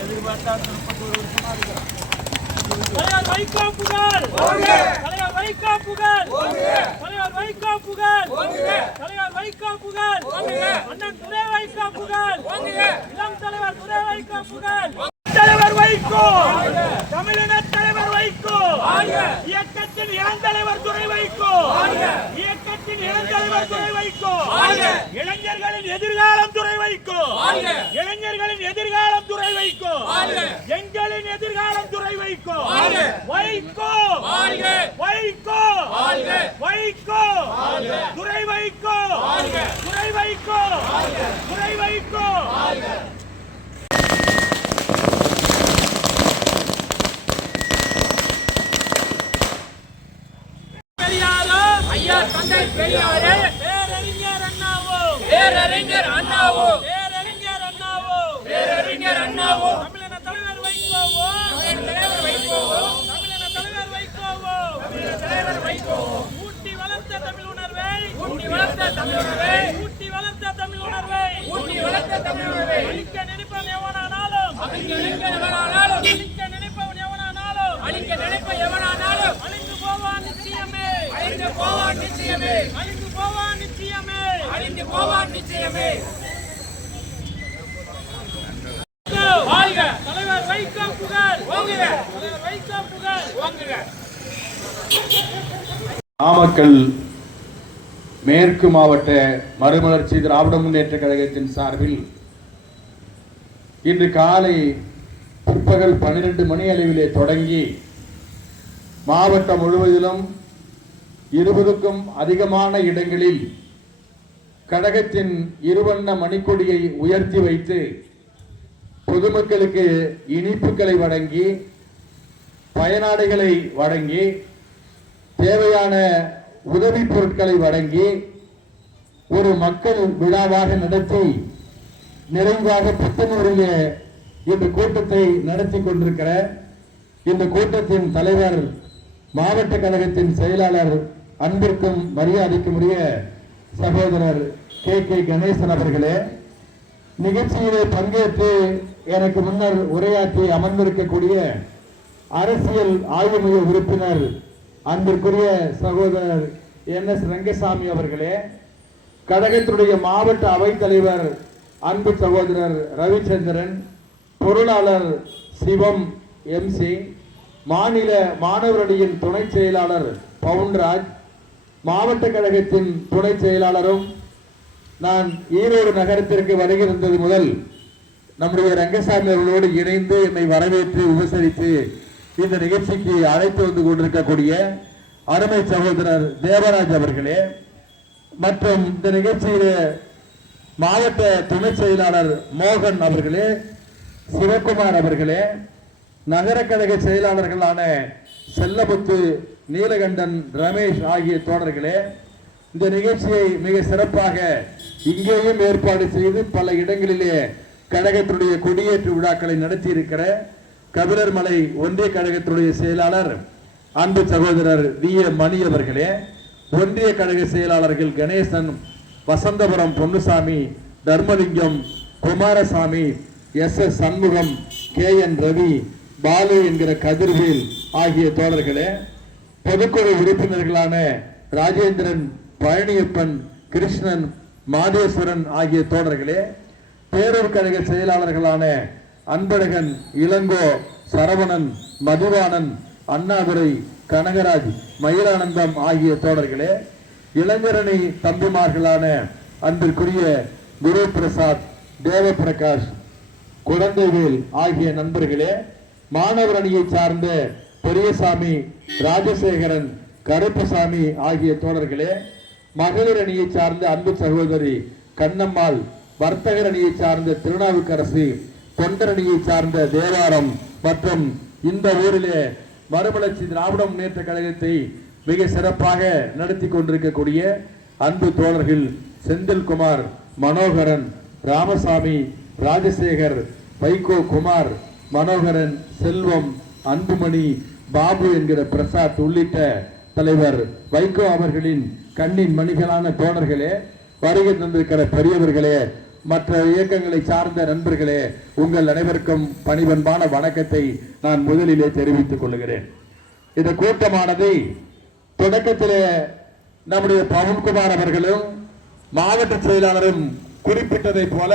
எதிர்பார்த்தா 31 வருஷமா இருக்கிறோம். தலைவர் வைகோ புகழ், தலைவர் வைகோ புகழ், தலைவர் வைகோ புகழ், தலைவர் வைகோ புகழ், அண்ணன் துரை வைகோ புகழ், இளம் தலைவர் துரை வைகோ புகழ், தலைவர் வைகோ, தமிழின தலைவர் வைகோ, இயக்கத்தின் இளந்தலைவர் துரை வைகோ, இயக்கத்தின் இளந்தலைவர் துரை வைகோ, இளைஞர்களின் எதிர்காலம் துரை வைகோ, இளைஞர்களின் எதிர்காலம் துரை வைகோ, எங்களின் எதிர்காலம் துரை வைகோ, வைகோ வைகோ வைகோ துரை வைகோ, துரை வைகோ, துரை வைகோ. ஐயா தந்தை பெரியாரே, பேரறிஞர் அண்ணாவோ, பேரறிஞர் அண்ணாவோ, பேரறிஞர் அண்ணாவோ, பேரறிஞர் அண்ணாவோ, தமிழன தலைவர் வைகோவோ, தலைவர் வைகோவோ, தமிழன தலைவர் வைகோவோ, தலைவர் வைகோவோ, ஊட்டி வளர்த்த தமிழ் உணர்வை, ஊட்டி வளர்த்த தமிழ் உணர்வை, ஊட்டி வளர்த்த தமிழ் உணர்வை, ஊட்டி வளர்த்த தமிழ் உணர்வை அழிக்க நினைப்பவன் எவனானாலும், அழிக்க நினைப்பவன் எவனானாலும், அழிக்க நினைப்பவன் எவனானாலும், அழிக்க நினைப்பவன் எவனானாலும் அழிந்து போவான் நிச்சயமே, அழிந்து போவான் நிச்சயமே, அழிந்து போவான் நிச்சயமே, அழிந்து போவான் நிச்சயமே. வாழ்க தலைவர் வைகோ புகழ், ஓங்குக தலைவர் வைகோ புகழ், ஓங்குக. நாமக்கல் மேற்கு மாவட்ட மறுமலர்ச்சி திராவிட முன்னேற்ற கழகத்தின் சார்பில் இன்று காலை பிற்பகல் 12 மணி அளவிலே தொடங்கி மாவட்டம் முழுவதிலும் 20க்கும் அதிகமான இடங்களில் கழகத்தின் இருவண்ண மணிக்கொடியை உயர்த்தி வைத்து பொதுமக்களுக்கு இனிப்புகளை வழங்கி பயனாளிகளை வழங்கி தேவையான உதவி பொருட்களை வழங்கி ஒரு மக்கள் விழாவாக நடத்தி நிறைவாக புத்தனூரிலே இந்த கூட்டத்தை நடத்தி கொண்டிருக்கிற இந்த கூட்டத்தின் தலைவர் மாவட்ட கழகத்தின் செயலாளர் அன்பிற்கும் மரியாதைக்கும் உரிய சகோதரர் கே கணேசன் அவர்களே, நிகழ்ச்சியிலே பங்கேற்று எனக்கு முன்னர் உரையாற்றி அமர்ந்திருக்கக்கூடிய அரசியல் ஆய்வு மைய உறுப்பினர் அன்பிற்குரிய சகோதரர் NS ரங்கசாமி அவர்களே, கழகத்தினுடைய மாவட்ட அவைத்தலைவர் அன்பு சகோதரர் ரவிச்சந்திரன், பொருளாளர் சிவம் MC, மாநில மாணவர் அணியின் துணை செயலாளர் பவுன்ராஜ், மாவட்ட கழகத்தின் துணை செயலாளரும் நான் ஈரோடு நகரத்திற்கு வருகின்றது முதல் நம்முடைய ரங்கசாமி அவர்களோடு இணைந்து என்னை வரவேற்று உபசரித்து இந்த நிகழ்ச்சிக்கு அழைத்து வந்து கொண்டிருக்கக்கூடிய அருமை சகோதரர் தேவராஜ் அவர்களே, மற்றும் இந்த நிகழ்ச்சியில மாவட்ட துணை செயலாளர் மோகன் அவர்களே, சிவகுமார் அவர்களே, நகர கழக செயலாளர்களான செல்லமுத்து, நீலகண்டன், ரமேஷ் ஆகிய தோழர்களே, இந்த நிகழ்ச்சியை மிக சிறப்பாக இங்கேயும் ஏற்பாடு செய்து பல இடங்களிலே கழகத்தினுடைய கொடியேற்று விழாக்களை நடத்தி இருக்கிற கபிலர்மலை ஒன்றிய கழகத்தினுடைய செயலாளர் அன்பு சகோதரர் VA மணி அவர்களே, ஒன்றிய கழக செயலாளர்கள் கணேசன், வசந்தபுரம் பொன்னுசாமி, தர்மலிங்கம், குமாரசாமி, SS சண்முகம், KN ரவி, பாலு என்கிற கதிர்வேல் ஆகிய தோழர்களே, பொதுக்குழு உறுப்பினர்களான ராஜேந்திரன், பழனியப்பன், கிருஷ்ணன், மாதேஸ்வரன் ஆகிய தோழர்களே, பேரூர் கழக செயலாளர்களான அன்பழகன், இளங்கோ, சரவணன், மதுவானன், அண்ணாதுரை, கனகராஜ், மயிலானந்தம் ஆகிய தோழர்களே, இளைஞரணி தம்பிமார்களான அன்பிற்குரிய குரு பிரசாத், தேவபிரகாஷ், குழந்தைவேல் ஆகிய நண்பர்களே, மாணவர் அணியை சார்ந்த பெரியசாமி, ராஜசேகரன், கருப்பசாமி ஆகிய தோழர்களே, மகளிர் அணியை சார்ந்த அன்பு சகோதரி கண்ணம்மாள், வர்த்தகர் அணியை சார்ந்த திருநாவுக்கரசு, தொண்டர் அணியை சார்ந்த தேவாரம் மற்றும் இந்த ஊரிலே மறுமலர்ச்சி திராவிட முன்னேற்ற கழகத்தை மிக சிறப்பாக நடத்தி கொண்டிருக்கக்கூடிய அன்பு தோழர்கள் செந்தில்குமார், மனோகரன், ராமசாமி, ராஜசேகர், வைகோ குமார், மனோகரன், செல்வம், அன்புமணி, பாபு என்கிற பிரசாத் உள்ளிட்ட தலைவர் வைகோ அவர்களின் கண்ணின் மணிகளான தோழர்களே, வருகை தந்திருக்கிற பெரியவர்களே, மற்ற இயக்கங்களை சார்ந்த நண்பர்களே, உங்கள் அனைவருக்கும் பணிவன்பான வணக்கத்தை நான் முதலிலே தெரிவித்துக் கொள்கிறேன். இந்த கூட்டமானது தொடக்கத்திலே நம்முடைய பவன்குமார் அவர்களும் மாவட்ட செயலாளரும் குறிப்பிட்டதை போல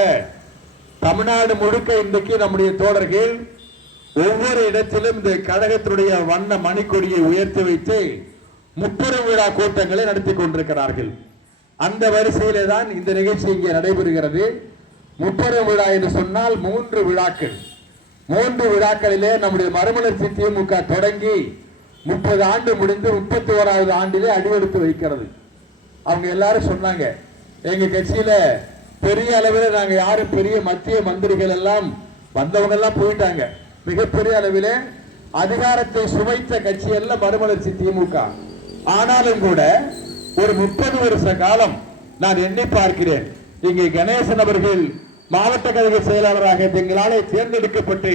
தமிழ்நாடு முழுக்க இன்றைக்கு நம்முடைய தோழர்கள் ஒவ்வொரு இடத்திலும் இந்த கழகத்தினுடைய வண்ண மணிக்கொடியை உயர்த்தி வைத்து முப்பெரும் விழா கூட்டங்களை நடத்தி கொண்டிருக்கிறார்கள். அந்த வரிசையிலே தான் இந்த நிகழ்ச்சி இங்கே நடைபெறுகிறது. முப்பெரும் விழா என்று சொன்னால் 3 விழாக்கள். 3 விழாக்களிலே நம்முடைய மறுமலர்ச்சி திமுக தொடங்கி 30 ஆண்டு முடிந்து 31வது ஆண்டிலே அடியெடுத்து வைக்கிறது. அவங்க எல்லாரும் சொன்னாங்க, எங்க கட்சியில பெரிய அளவில் நாங்க யாரும் பெரிய மத்திய மந்திரிகள் எல்லாம் வந்தவங்க எல்லாம் போயிட்டாங்க. மிகப்பெரிய அளவில் அதிகாரத்தை சுமைத்த கட்சி எல்லாம் மறுமலர்ச்சி திமுக. ஆனாலும் கூட ஒரு 30 வருஷ காலம் நான் எண்ணி பார்க்கிறேன். இங்கே கணேசன் அவர்கள் மாவட்ட கழக செயலாளராக எங்களாலே தேர்ந்தெடுக்கப்பட்டு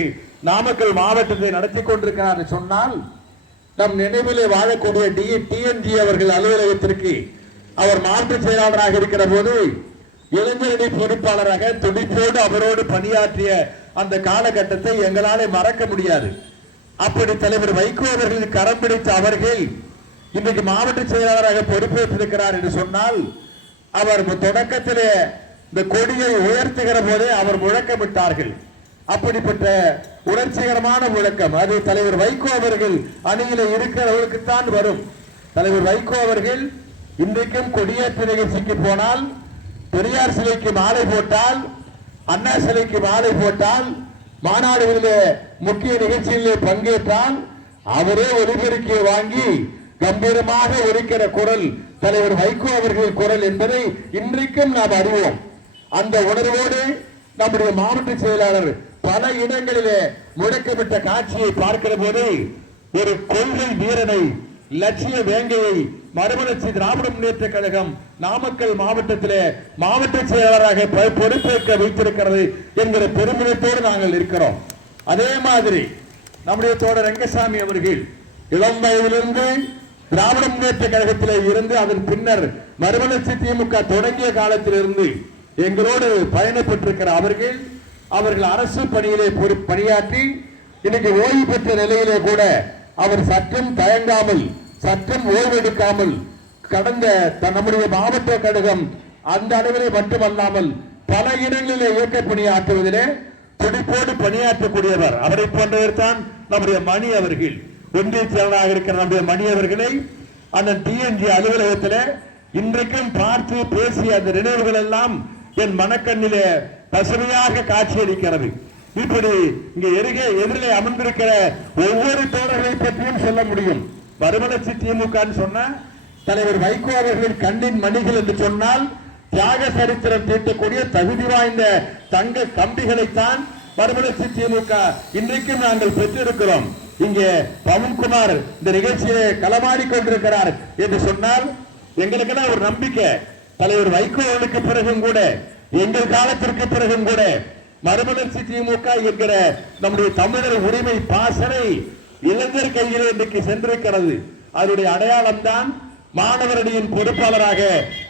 நாமக்கல் மாவட்டத்தை நடத்தி கொண்டிருக்கிறார் சொன்னால், நம் நினைவிலே வாழக்கூடிய டிஎன்ஜி அவர்கள் அலுவலகத்திற்கு அவர் மாவட்ட செயலாளராக இருக்கிற போது இளைஞரணி பொறுப்பாளராக துடிப்போடு அவரோடு பணியாற்றிய அந்த காலகட்டத்தை எங்களாலே மறக்க முடியாது. அப்படி தலைவர் வைகோ அவர்கள் கரம் பிடித்த அவர்கள் இன்றைக்கு மாவட்ட செயலாளராக பொறுப்பேற்றிருக்கிறார் என்று சொன்னால், அவர் தொடக்கத்திலே இந்த கொடியை உயர்த்துகிற போதே அவர் முழக்கமிட்டார்கள். அப்படிப்பட்ட உணர்ச்சிகரமான முழக்கம் அது தலைவர் வைகோ அவர்கள் அணியில இருக்கிறவர்களுக்குத்தான் வரும். தலைவர் வைகோ அவர்கள் இன்றைக்கும் கொடியேற்ற நிகழ்ச்சிக்கு போனால், பெரியார் சிலைக்கு மாலை போட்டால், அண்ணா சிலைக்கு மாலை போட்டால், மாநாடுகளிலே முக்கிய நிகழ்ச்சிகளிலே பங்கேற்றால் அவரே ஒலிபெருக்கியை வாங்கி கம்பீரமாக ஒலிக்கிற குரல் தலைவர் வைகோ அவர்கள் குரல் என்பதை இன்றைக்கும் நாம் அறிவோம். அந்த உணர்வோடு நம்முடைய மாவட்ட செயலாளர் பல இடங்களிலே முழக்கமிட்ட காட்சியை பார்க்கிற போது ஒரு கொள்கை வீரனை, லட்சிய வேங்கையை மறுமலர்ச்சி திராவிட முன்னேற்ற கழகம் நாமக்கல் மாவட்டத்திலே மாவட்ட செயலாளராக பொறுப்பேற்க வைத்திருக்கிறது என்கிற பெருமிதத்தோடு நாங்கள் இருக்கிறோம். அதே மாதிரி நம்முடைய தோழர் ரங்கசாமி அவர்கள் இளம் வயதிலிருந்து திராவிட முன்னேற்ற கழகத்திலே இருந்து அதன் பின்னர் மறுமலர்ச்சி திமுக தொடங்கிய காலத்திலிருந்து எங்களோடு பயணப்பட்டிருக்கிற அவர்கள் அரசு பணியிலே பணியாற்றி இன்னைக்கு ஓய்வு பெற்ற நிலையிலே கூட அவர் சற்றும் தயங்காமல், சற்றும் ஓய்வெடுக்காமல் கடந்த நம்முடைய மாவட்ட கழகம் அந்த அளவிலே மட்டுமல்லாமல் பல இடங்களிலே இயக்க பணியாற்றுவதிலே துடிப்போடு பணியாற்றக்கூடியவர். அவரை போன்றவர் தான் நம்முடைய மணி அவர்கள். ஒன்றிய செயலராக இருக்கிற நம்முடைய மணி அவர்களை அந்த டிஎன்ஜி அலுவலகத்தில் இன்றைக்கும் பார்த்து பேசிய அந்த நினைவுகள் எல்லாம் என் மனக்கண்ணிலே பசுமையாக காட்சியளிக்கிறது. இப்படி இங்க எதிரிலே அமர்ந்திருக்கிற ஒவ்வொரு தோழர்களை பற்றியும் சொல்ல முடியும். மறுமலர்ச்சி திமுக சொன்ன தலைவர் வைகோ அவர்கள் கண்ணின் மணிகள் என்று சொன்னால் தியாக சரித்திரம் தீட்டக்கூடிய தகுதி வாய்ந்த தங்க கம்பிகளைத்தான் மறுமலர்ச்சி திமுக இன்றைக்கும் நாங்கள் பெற்றிருக்கிறோம். இங்கே பவன்குமார் இந்த நிகழ்ச்சியிலே களமாடி கொண்டிருக்கிறார் என்று சொன்னால் எங்களுக்கெல்லாம் ஒரு நம்பிக்கை. தலைவர் வைகோவுக்கு பிறகும் கூட, எங்கள் காலத்திற்கு பிறகும் கூட மறுமலர்ச்சி திமுக என்கிற நம்முடைய தமிழர் உரிமை பாசறை இளைஞர் கையில் இன்றைக்கு சென்றிருக்கிறது. அதனுடைய அடையாளம் தான் மாணவரணியின் பொறுப்பாளராக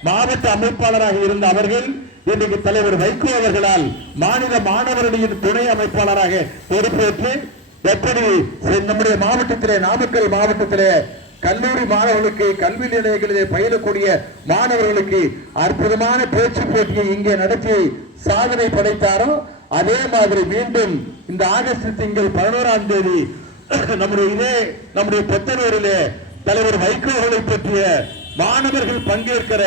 மாவட்ட அமைப்பாளராக இருந்த அவர்கள் இன்றைக்கு தலைவர் வைகோ அவர்களால் மாநில மாணவரணியின் துணை அமைப்பாளராக பொறுப்பேற்று எப்படி நம்முடைய மாவட்டத்திலே நாமக்கல் மாவட்டத்திலே கல்லூரி மாணவர்களுக்கு கல்வி நிலையங்களிலே பயிலக்கூடிய மாணவர்களுக்கு அற்புதமான பேச்சு போட்டியை இங்கே நடத்தி சாதனை படைத்தாரோ, அதே மாதிரி மீண்டும் இந்த ஆகஸ்ட் திங்கள் 11ஆம் தேதி நம்முடைய பொத்தனூரிலே தலைவர் வைகோவை பற்றிய மாணவர்கள் பங்கேற்கிற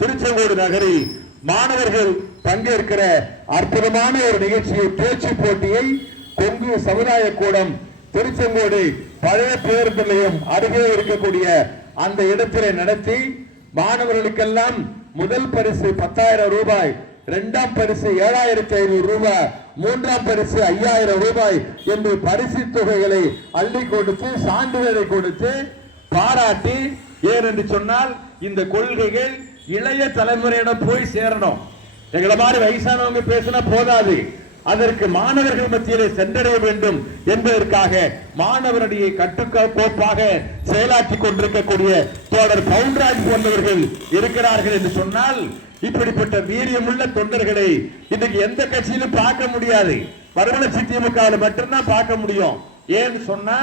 திருச்செங்கோடு நகரில் மாணவர்கள் பங்கேற்கிற அற்புதமான ஒரு நிகழ்ச்சியை, பேச்சு போட்டியை கொங்கு சமுதாய கூடம் திருச்செங்கோடு பழைய பேருந்து நிலையம் அருகே இருக்கக்கூடிய அந்த இடத்திலே நடத்தி மாணவர்களுக்கெல்லாம் முதல் பரிசு 10,000 ரூபாய், இரண்டாம் பரிசு 7,500 ரூபாய், மூன்றாம் பரிசு 5,000 ரூபாய் என்று பரிசு தொகைகளை அள்ளி கொடுத்து சான்றிதழை கொடுத்து பாராட்டி, ஏனென்று சொன்னால் இந்த கொள்கைகள் இளைய தலைமுறையிடம் போய் சேரணும். எங்களை மாதிரி வயசானவங்க பேசினா போதாது, அதற்கு மாணவர்கள் மத்தியிலே சென்றடைய வேண்டும் என்பதற்காக மாணவருடைய கட்டுக்கோப்பாக செயலாற்றி கொண்டிருக்கக்கூடிய தோழர் பவுன்ராஜ் போன்றவர்கள் இருக்கிறார்கள் என்று சொன்னால் இப்படிப்பட்ட வீரியமுள்ள தொண்டர்களை இன்னைக்கு எந்த கட்சியிலும் பார்க்க முடியாது. மறுமலர்ச்சி திமுக மட்டும்தான் பார்க்க முடியும். ஏன்னு சொன்னா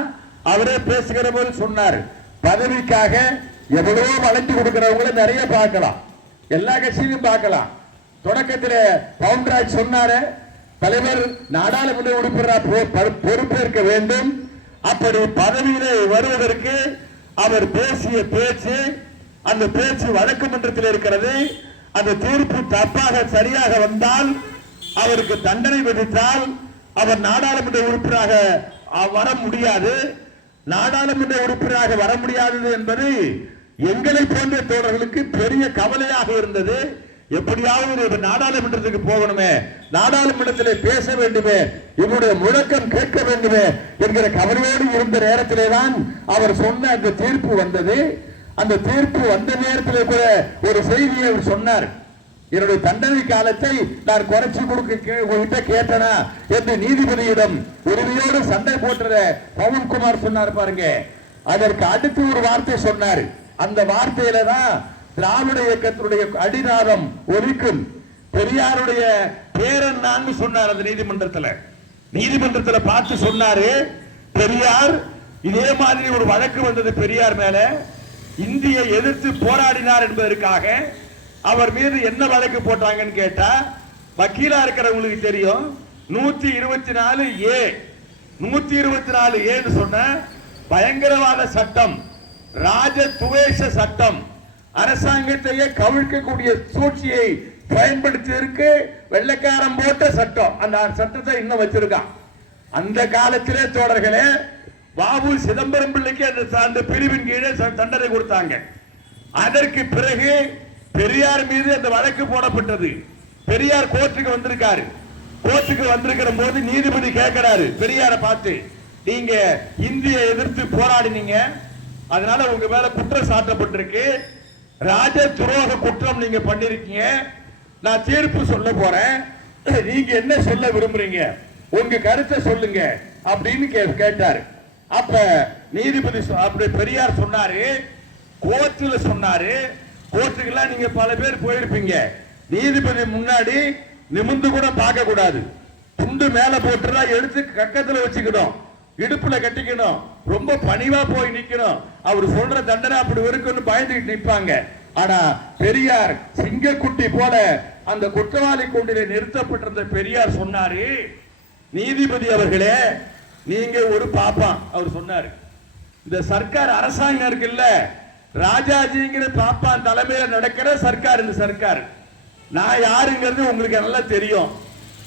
அவரே பேசுகிற போது சொன்னார், பதவிக்காக எவ்வளவோ வளைந்து கொடுக்கிறவங்களை நிறைய பார்க்கலாம், எல்லா கட்சியிலும் பார்க்கலாம். தொடக்கத்தில் பவுன்ராஜ் சொன்னாரு, தலைவர் நாடாளுமன்ற உறுப்பினராக பொறுப்பேற்க வேண்டும். அப்படி பதவியிலே வருவதற்கு அவர் பேசிய பேச்சு, அந்த பேச்சு வழக்கு மன்றத்தில் இருக்கிறது. அந்த தீர்ப்பு தப்பாக சரியாக வந்தால் அவருக்கு தண்டனை விதித்தால் அவர் நாடாளுமன்ற உறுப்பினராக வர முடியாது. நாடாளுமன்ற உறுப்பினராக வர முடியாதது என்பது எங்களை போன்ற தோழர்களுக்கு பெரிய கவலையாக இருந்தது. எப்படியாவது நாடாளுமன்றத்துக்கு போகணுமே, நாடாளுமன்றத்தில் பேச வேண்டுமே, இவருடைய முழக்கம் கேட்க வேண்டுமே என்கிற கவலையோடு இருந்த நேரத்திலே தான் அவர் சொன்ன அந்த தீர்ப்பு வந்தது. அந்த தீர்ப்பு வந்த நேரத்தில் கூட ஒரு செய்தியை அவர் சொன்னார், என்னுடைய தண்டனை காலத்தை நான் குறைச்சி கொடுக்க கேட்டனா என்று நீதிபதியிடம் உரிமையோடு சண்டை போட்டுற பவன்குமார் சொன்னார் பாருங்க. அதற்கு அடுத்து ஒரு வார்த்தை சொன்னார். அந்த வார்த்தையில தான் திராவிட இயக்கத்தினுடைய அடிநாதம் ஒலிக்கும். பெரியாருடைய பேரன் நான் சொன்னார். அந்த நீதிமன்றத்தில் பார்த்து சொன்னாரு, பெரியார் இதே மாதிரி ஒரு வழக்கு வந்தது பெரியார் மேல, இந்தியை எதிர்த்து போராடினார் என்பதற்காக அவர் மீது என்ன வழக்கு போட்டாங்கன்னு கேட்டா, வக்கீலா இருக்கிறவங்களுக்கு தெரியும், 124A 124A சொன்ன பயங்கரவாத சட்டம், ராஜ துவேஷ சட்டம், அரசாங்கத்தையே கவிழ்க்கக்கூடிய சூழ்ச்சியை பயன்படுத்தியதற்கு வெள்ளைக்காரன் போட்ட சட்டம். அந்த சட்டத்தை இன்னும் வச்சிருக்கான். அந்த காலத்திலே தோழர்களே பாபு சிதம்பரம் பிள்ளைக்கு அந்த பிரிவின் கீழே தண்டனை கொடுத்தாங்க. அதற்கு பிறகு பெரியார் மீது அந்த வழக்கு போடப்பட்டது. பெரியார் கோர்ட்டுக்கு வந்திருக்காரு. கோர்ட்டுக்கு வந்திருக்கிற போது நீதிபதி கேட்கிறாரு பெரியாரை பார்த்து, நீங்க இந்தியை எதிர்த்து போராடினீங்க, அதனால உங்க மேல குற்றம் சாட்டப்பட்டிருக்கு, ராஜ துரோக குற்றம் நீங்க பண்ணிருக்கீங்க, நான் தீர்ப்பு சொல்ல போறேன், நீங்க என்ன சொல்ல விரும்புறீங்க, உங்க கருத்தை சொல்லுங்க அப்படின்னு கேட்டாரு. அப்ப நீதிபதி அப்படி பெரியார் சொன்னாரு, கோர்ட்டுல சொன்னாரு, கோர்ட்டுக்கெல்லாம் நீங்க பல பேர் போயிருப்பீங்க, நீதிபதி முன்னாடி நிமிந்து கூட பார்க்க கூடாது, துண்டு மேல போட்டுறா எடுத்து கக்கத்துல வச்சுக்கணும், இடுப்புல கட்டிக்கணும், ரொம்ப பணிவா போய் நிக்கணும், அவர் சொல்ற தண்டனை அப்படி இருக்குன்னு பயந்துட்டு நிற்பாங்க. ஆனா பெரியார் சிங்கக்குட்டி போல அந்த குற்றவாளி கூண்டிலே நிறுத்தப்பட்டிருந்த பெரியார் சொன்னாரு, நீதிபதி அவர்களே நீங்க ஒரு பாப்பா, அவர் சொன்னாரு, இந்த சர்க்கார் அரசாங்கம் இருக்குல்ல, ராஜாஜிங்கிற பாப்பான் தலைமையில நடக்கிற சர்க்கார், இந்த சர்க்கார், நான் யாருங்கிறது உங்களுக்கு நல்லா தெரியும்,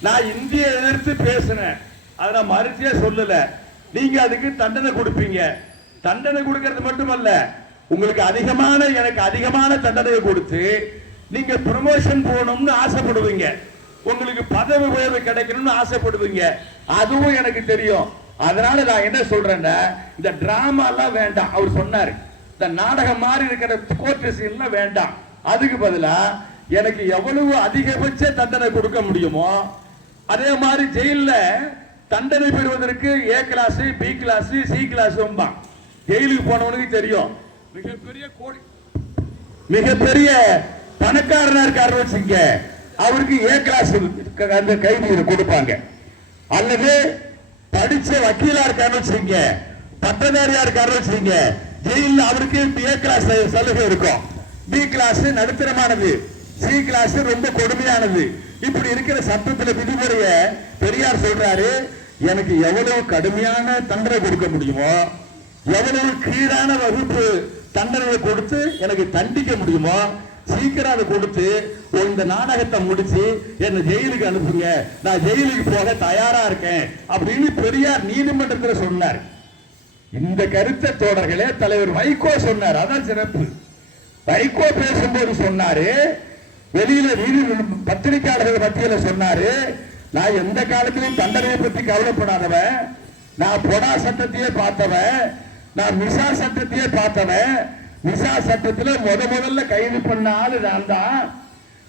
நான் இந்திய எதிர்த்து பேசினேன், அதை நான் மறுத்தியே சொல்லல, நீங்க அதுக்கு தண்டனை கொடுப்பீங்க, தண்டனை கொடுக்கிறது மட்டுமல்ல, உங்களுக்கு எனக்கு அதிகமான தண்டனை கொடுத்து நீங்க ப்ரமோஷன் போகணும்னு ஆசைப்படுவீங்க, உங்களுக்கு பதவி உயர்வு கிடைக்கணும்னு ஆசைப்படுவீங்க, அதுவும் எனக்கு தெரியும். அதனால நான் என்ன சொல்றேன்னா, இந்த டிராமா எல்லாம் வேண்டாம். அவர் சொன்னாரு, இந்த நாடகம் மாதிரி இருக்கிற கோர்ட் சீன்லாம் வேண்டாம், அதுக்கு பதிலா எனக்கு எவ்வளவு அதிகபட்ச தண்டனை கொடுக்க முடியுமோ அதே மாதிரி ஜெயில தண்டனை பெறுவதற்கு A class, B class, C class, ஜெயிலுக்கு போனவனுக்கு தெரியும், மிகப்பெரிய பணக்காரனா இருக்காரு வச்சுங்க, அவருக்கு A கிளாஸ் அந்த கைதிகளை கொடுப்பாங்க. அல்லது படிச்ச வக்கீலா இருக்காரு வச்சுங்க, பட்டதாரியா இருக்காரு வச்சுங்க, ஜெயில அவருக்கு A கிளாஸ் சலுகை இருக்கும், B கிளாஸ் நடுத்தரமானது, C கிளாஸ் ரொம்ப கொடுமையானது. இப்படி இருக்கிற சட்டத்துல விதிமுறைய பெரியார் சொல்றாரு, எனக்கு எவ்வளவு கடுமையான தண்டனை கொடுக்க முடியுமோ, எவ்வளவு கீழான வகுப்பு தண்டனை கொடுத்து எனக்கு தண்டிக்க முடியுமோ சீக்கிரம் அதை கொடுத்து இந்த நாடகத்தை முடிச்சு என்ன ஜெயிலுக்கு அனுப்புங்க, நான் ஜெயிலுக்கு போக தயாரா இருக்கேன் அப்படின்னு பெரியார் நீதிமன்றத்தில் சொன்னார். இந்த கருத்தை தோழர்களே தலைவர் வைகோ சொன்னார். அதான் சிறப்பு. வைகோ பேசும்போது சொன்னாரு, வெளியில பத்திரிகையாளர்கள் மத்தியில சொன்னாரு, நான் எந்த காலத்திலும் தண்டனையை பற்றி கவலைப்படாதவன், நான் பொடா சட்டத்தையே பார்த்தவன், நான் மிசா சட்டத்தையே பார்த்தவன், மிசா சட்டத்துல முதல்ல கைது பண்ண ஆளு நான் தான்,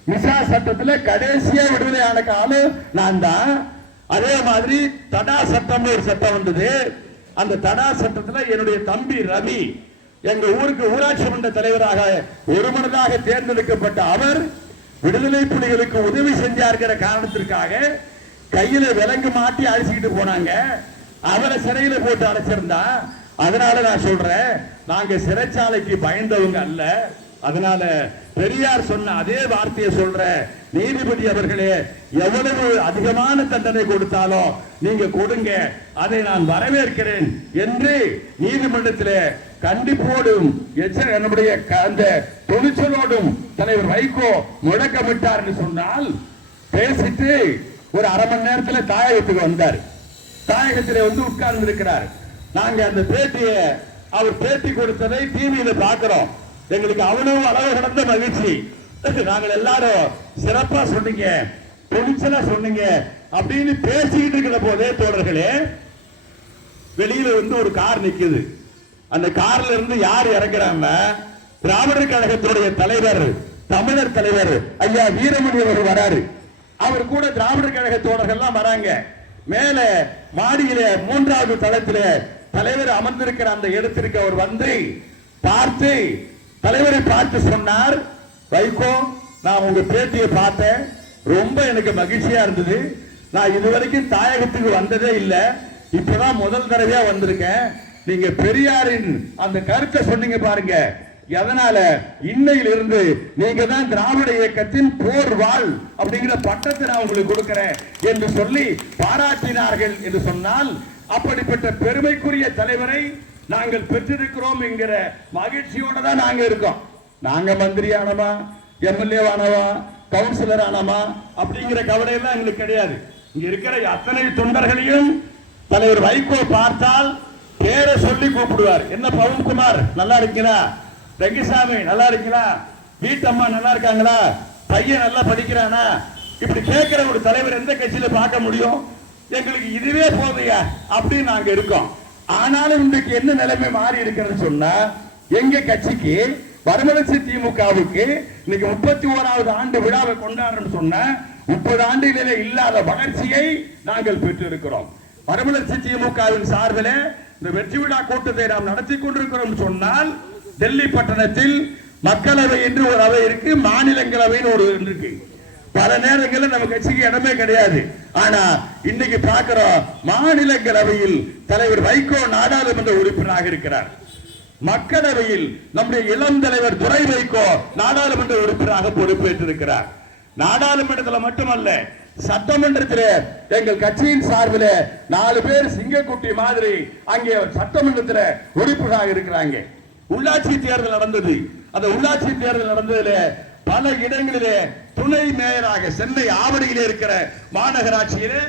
மிசா சட்டத்துல கடைசியா விடுதலை ஆன ஆளு நான் தான். அதே மாதிரி தடா சட்டம் ஒரு சட்டம் வந்தது, அந்த தடா சட்டத்துல என்னுடைய தம்பி ரவி எங்க ஊருக்கு ஊராட்சி மன்ற தலைவராக ஒருமனதாக தேர்ந்தெடுக்கப்பட்ட அவர் விடுதலை புலிகளுக்கு உதவி செஞ்சாருங்கிற காரணத்திற்காக கையில விலங்கு மாட்டி அழைச்சிக்கிட்டு போனாங்க. அவரை சிறையில போட்டு அடைச்சிருந்தா. அதனால நான் சொல்றேன், நாங்க சிறைச்சாலைக்கு பயந்தவங்க அல்ல. அதனால பெரியார் சொன்ன அதே வார்த்தையை சொல்ற நீதிபதி அவர்களே, எவ்வளவு அதிகமான தண்டனை கொடுத்தாலும் நீங்க கொடுங்க, அதை நான் வரவேற்கிறேன் என்று நீதிமன்றத்தில் கண்டிப்போடும் நம்முடைய அந்த துணிச்சலோடும் தலைவர் வைகோ முழக்கமிட்டார் என்று சொன்னால், பேசிட்டு ஒரு அரை மணி நேரத்தில் தாயகத்துக்கு வந்தார். தாயகத்தில் வந்து உட்கார்ந்து இருக்கிறார். நாங்க அந்த பேட்டியை, அவர் பேட்டி கொடுத்ததை டிவியில பார்க்கிறோம். எங்களுக்கு அவ்வளவு அளவு கடந்த மகிழ்ச்சி. நாங்கள் எல்லாரும் சிறப்பா சொன்னீங்க, துணிச்சலா சொன்னீங்க அப்படின்னு பேசிக்கிட்டு இருக்கிற போதே தோழர்களே, வெளியில வந்து ஒரு கார் நிக்குது. அந்த கார்ல இருந்து யார் இறங்குறாங்க? திராவிடர் கழகத்துடைய தலைவர், தமிழர் தலைவர் ஐயா வீரமணி அவர் வராரு. அவர் கூட திராவிடர் கழக தோழர்கள் எல்லாம் வராங்க. மேல மாடியில 3வது தளத்தில தலைவர் அமர்ந்திருக்கிற அந்த இடத்திற்கு அவர் வந்து பார்த்து தலைவரை பார்த்து சொன்னார், வைகோ, நான் உங்க பேட்டியை பார்த்தேன், ரொம்ப எனக்கு மகிழ்ச்சியா இருந்தது. நான் இதுவரைக்கும் தாயகத்துக்கு வந்ததே இல்லை, இப்பதான் முதல் தடவையா வந்திருக்கேன். நீங்க பெரியாரின் அந்த கருத்தை சொன்னீங்க பாருங்க, எதனால இன்னையிலிருந்து நீங்க தான் திராவிட இயக்கத்தின் போர் வாழ் அப்படிங்கிற பட்டத்தை நான் உங்களுக்கு கொடுக்கிறேன் என்று சொல்லி பாராட்டினார்கள் என்று சொன்னால், அப்படிப்பட்ட பெருமைக்குரிய தலைவரை நாங்கள் பெற்றிருக்கிறோம் என்கிற மகிழ்ச்சியோட தான் நாங்க இருக்கோம். நாங்க மந்திரி ஆனமா, எம்எல்ஏ ஆனவா, கவுன்சிலர் ஆனமா அப்படிங்கிற கவலை எல்லாம் எங்களுக்கு கிடையாது. இங்க இருக்கிற அத்தனை தொண்டர்களையும் தலைவர் வைகோ பார்த்தால் பேரை சொல்லி கூப்பிடுவார். என்ன பவன்குமார் நல்லா இருக்கீங்களா? ரங்கிசாமி நல்லா இருக்கீங்களா? வீட்டம்மா நல்லா இருக்காங்களா? பையன் நல்லா படிக்கிறானா? இப்படி கேட்கிற ஒரு தலைவர் எந்த கட்சியில பார்க்க முடியும்? எங்களுக்கு இதுவே போதையா அப்படின்னு நாங்க இருக்கோம். ஆனாலும் இன்றைக்கு என்ன நிலைமை மாறி இருக்கிறது சொன்னா, எங்க கட்சிக்கு மறுமலர்ச்சி திமுகவுக்கு இன்னைக்கு 31வது ஆண்டு விழாவை கொண்டாடுறோம் சொன்ன 30 ஆண்டுகளிலே இல்லாத வளர்ச்சியை நாங்கள் பெற்றிருக்கிறோம். மறுமலர்ச்சி திமுகவின் சார்பில் இந்த வெற்றி விழா கூட்டத்தை நாம் நடத்தி கொண்டிருக்கிறோம் சொன்னால், டெல்லி பட்டணத்தில் மக்களவை என்று ஒரு அவை இருக்கு, மாநிலங்களவைன்னு ஒரு இருக்கு. பல நேரங்களில் நம்ம கட்சிக்கு இடமே கிடையாது. ஆனா இன்னைக்கு பார்க்கிறோம், மாநிலங்களவையில் தலைவர் வைகோ நாடாளுமன்ற உறுப்பினராக இருக்கிறார். மக்களவையில் நம்முடைய இளம் தலைவர் துரை வைகோ நாடாளுமன்ற உறுப்பினராக பொறுப்பேற்றிருக்கிறார். நாடாளுமன்றத்தில் மட்டுமல்ல, சட்டமன்றத்தில் எங்கள் கட்சியின் சார்பில் 4 பேர் சிங்கக்குட்டி மாதிரி அங்கே சட்டமன்றத்தில் உறுப்பினராக இருக்கிறாங்க. உள்ளாட்சி தேர்தல் நடந்தது. அந்த உள்ளாட்சி தேர்தல் நடந்ததுல பல இடங்களிலே துணை மேயராக, சென்னை ஆவடியில் இருக்கிற மாநகராட்சியிலே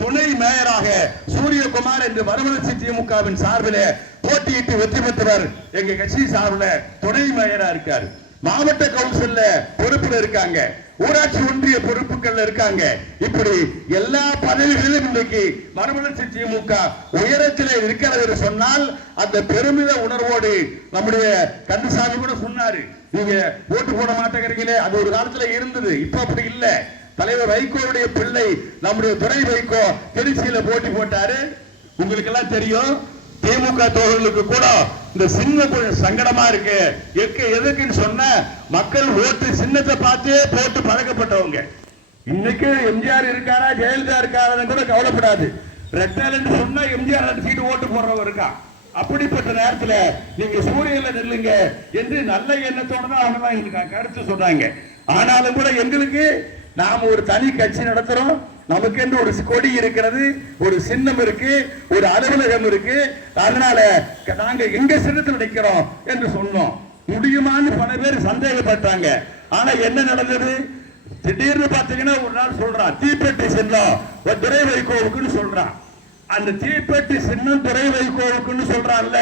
துணை மேயராக சூரியகுமார் என்று மறுமலர்ச்சி திமுகவின் சார்பில் போட்டியிட்டு வெற்றி பெற்றவர் எங்க கட்சி சார்பில் துணை மேயரா இருக்கார். மாவட்ட கவுன்சில்ல பொறுப்பில் இருக்காங்க, ஊராட்சி ஒன்றிய பொறுப்புகள் இருக்காங்க. இப்படி எல்லா பதவிகளிலும் இன்னைக்கு மறுமலர்ச்சி திமுக உயரத்தில் இருக்கிறது என்று சொன்னால், அந்த பெருமித உணர்வோடு நம்முடைய கந்தசாமி கூட சொன்னாரு, நீங்க ஓட்டு போட மாட்டேங்கிறீங்களே, அது ஒரு காலத்துல இருந்தது, இப்ப அப்படி இல்ல. தலைவர் வைகோவுடைய பிள்ளை நம்முடைய துரை வைகோ திருச்சியில போட்டி போட்டாரு. உங்களுக்கு எல்லாம் தெரியும். திமுக தோழர்களுக்கு கூட இந்த சின்னம் கொஞ்சம் சங்கடமா இருக்கு. எதுக்குன்னு சொன்ன, மக்கள் ஓட்டு சின்னத்தை பார்த்தே போட்டு பழக்கப்பட்டவங்க. இன்னைக்கு எம்ஜிஆர் இருக்காரா ஜெயலலிதா இருக்காரா கூட கவலைப்படாது. ரெட்டல் சொன்னா எம்ஜிஆர் சீட்டு ஓட்டு போடுறவங்க இருக்கா. அப்படிப்பட்ட நேரத்துல நீங்க சூரியன்ல நெல்லுங்க என்று நல்ல எண்ணத்தோட தான் அவங்க எங்களுக்கு கருத்து சொன்னாங்க. ஆனாலும் கூட எங்களுக்கு நாம ஒரு தனி கட்சி நடத்துறோம், நமக்கு என்று ஒரு கொடி இருக்கிறது, ஒரு சின்னம் இருக்கு, ஒரு அலுவலகம் இருக்கு. அதனால நாங்க எங்க சின்னத்தில் நிற்கிறோம் என்று சொன்னோம். முடியுமான்னு பல பேர் சந்தேகப்பட்டாங்க. ஆனா என்ன நடந்தது? திடீர்னு பாத்தீங்கன்னா ஒரு நாள் சொல்றான், தீப்பெட்டி சின்னம் துரை வைகோவுக்குன்னு சொல்றான். அந்த தீப்பெட்டி சின்னம் துரை வைகோவுக்குன்னு சொல்றான்ல,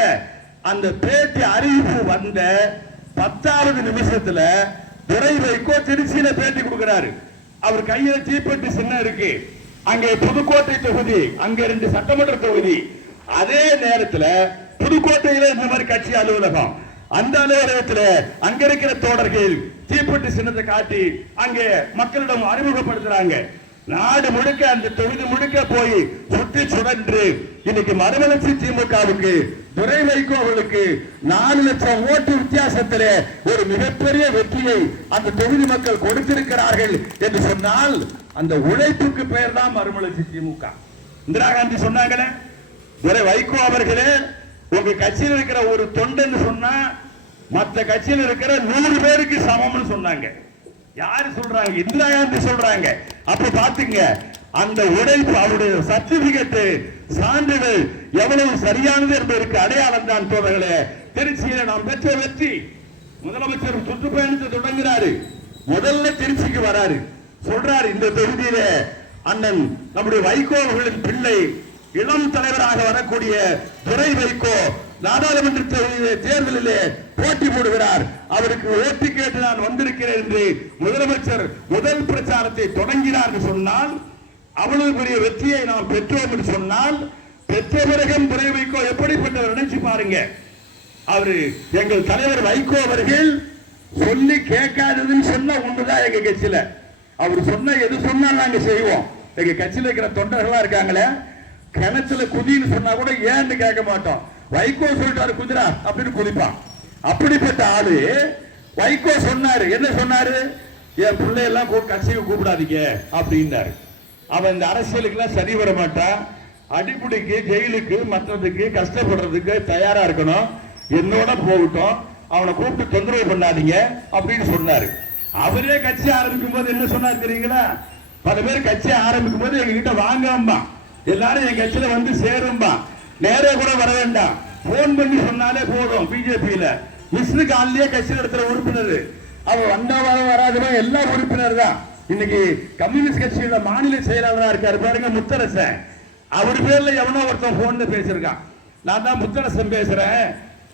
அந்த பேட்டி அறிவிப்பு வந்த 10வது நிமிஷத்துல துரை வைகோ திருச்சியில பேட்டி கொடுக்கிறாரு. அவர் கையில தீப்பெட்டி சின்னம் இருக்கு. அங்கே புதுக்கோட்டை தொகுதி, அங்க 2 சட்டமன்ற தொகுதி. அதே நேரத்தில் புதுக்கோட்டையில இந்த மாதிரி கட்சி அலுவலகம், அந்த அலுவலகத்தில் அங்க இருக்கிற தோழர்கள் தீப்பெட்டி சின்னத்தை காட்டி அங்கே மக்களிடம் அறிமுகப்படுத்துறாங்க. நாடு முழுக்க அந்த தொகுதி முழுக்க போய் சுற்றி சுழன்று இன்னைக்கு மறுமலர்ச்சி திமுகவுக்கு துரை வைகோ அவர்களுக்கு 4 லட்சம் ஓட்டு வித்தியாசத்திலே ஒரு மிகப்பெரிய வெற்றியை அந்த தொகுதி மக்கள் கொடுத்திருக்கிறார்கள் என்று சொன்னால் அந்த உழைப்புக்கு பெயர் தான் மறுமலர்ச்சி திமுக. இந்திரா காந்தி சொன்னாங்களே, துரை வைகோ அவர்களே, உங்க கட்சியில் இருக்கிற ஒரு தொண்டன் சொன்னா மற்ற கட்சியில் இருக்கிற 100 பேருக்கு சமம்னு சொன்னாங்க. யாரு சொல்றாங்க? இந்திரா காந்தி சொல்றாங்க. அப்ப பாத்துங்க, அந்த உழைப்பு, அவருடைய சர்டிபிகேட், சான்றிதழ் எவ்வளவு சரியானது என்பதற்கு அடையாளம் தான் தோழர்களே திருச்சியில நாம் பெற்ற வெற்றி. முதலமைச்சர் சுற்றுப்பயணத்தை தொடங்குறாரு, முதல்ல திருச்சிக்கு வராரு, சொல்றாரு இந்த தொகுதியில அண்ணன் நம்முடைய வைகோ அவர்களின் பிள்ளை இளம் தலைவராக வரக்கூடிய துரை வைகோ நாடாளுமன்ற தேர்தலிலே போட்டி போடுகிறார், அவருக்கு ஓட்டு கேட்டு நான் வந்திருக்கிறேன் என்று முதலமைச்சர் முதல் பிரச்சாரத்தை தொடங்கினார் என்று சொன்னால், அவ்வளவு பெரிய வெற்றியை நாம் பெற்றோம் என்று சொன்னால், பெற்ற பிறகும் துரை வைகோ எப்படிப்பட்டவர் நினைச்சு பாருங்க. அவரு எங்கள் தலைவர் வைகோ அவர்கள் சொல்லி கேட்காததுன்னு சொன்னா ஒண்ணுதான் எங்க கட்சியில. அவர் சொன்ன எது சொன்னாலும் நாங்க செய்வோம். எங்க கட்சியில இருக்கிற தொண்டர்களா இருக்காங்களே, கிணத்துல குதின்னு சொன்னா கூட ஏன்னு கேட்க மாட்டோம். வைகோ சொல்லிட்டாரு குதிரா அப்படின்னு குதிப்பான். அப்படிப்பட்ட ஆளு வைகோ சொன்னாரு, என்ன சொன்னாரு? என் பிள்ளையெல்லாம் கட்சிக்கு கூப்பிடாதீங்க அப்படின்னாரு. அவன் இந்த அரசியலுக்கு எல்லாம் சரி வர மாட்டான், அடிப்படைக்கு ஜெயிலுக்கு மற்றதுக்கு கஷ்டப்படுறதுக்கு தயாரா இருக்கணும், என்னோட போகட்டும், அவனை கூப்பிட்டு தொந்தரவு பண்ணாதீங்க அப்படின்னு சொன்னாரு. அவரே கட்சி ஆரம்பிக்கும் போது என்ன சொன்னாரு தெரியுங்களா? பல பேர் கட்சி ஆரம்பிக்கும் போது எங்க கிட்ட வாங்கம்பா, எல்லாரும் என் கட்சியில வந்து சேரும்பா, நேரே கூட வர வேண்டாம், போன் பண்ணி சொன்னாலே போதும். பிஜேபியில மிஸ்ரு காலிலேயே கட்சி நடத்துற உறுப்பினர், அவர் வந்தாலும் வராதுமா எல்லா உறுப்பினர் தான். இன்னைக்கு கம்யூனிஸ்ட் கட்சியோட மாநில செயலாளராக இருக்காரு பாருங்க முத்தரசன், அவர் பேர்ல எவனோ ஒருத்தன் போன்ல பேசியிருக்கான், நான் தான் முத்தரசன் பேசுறேன்,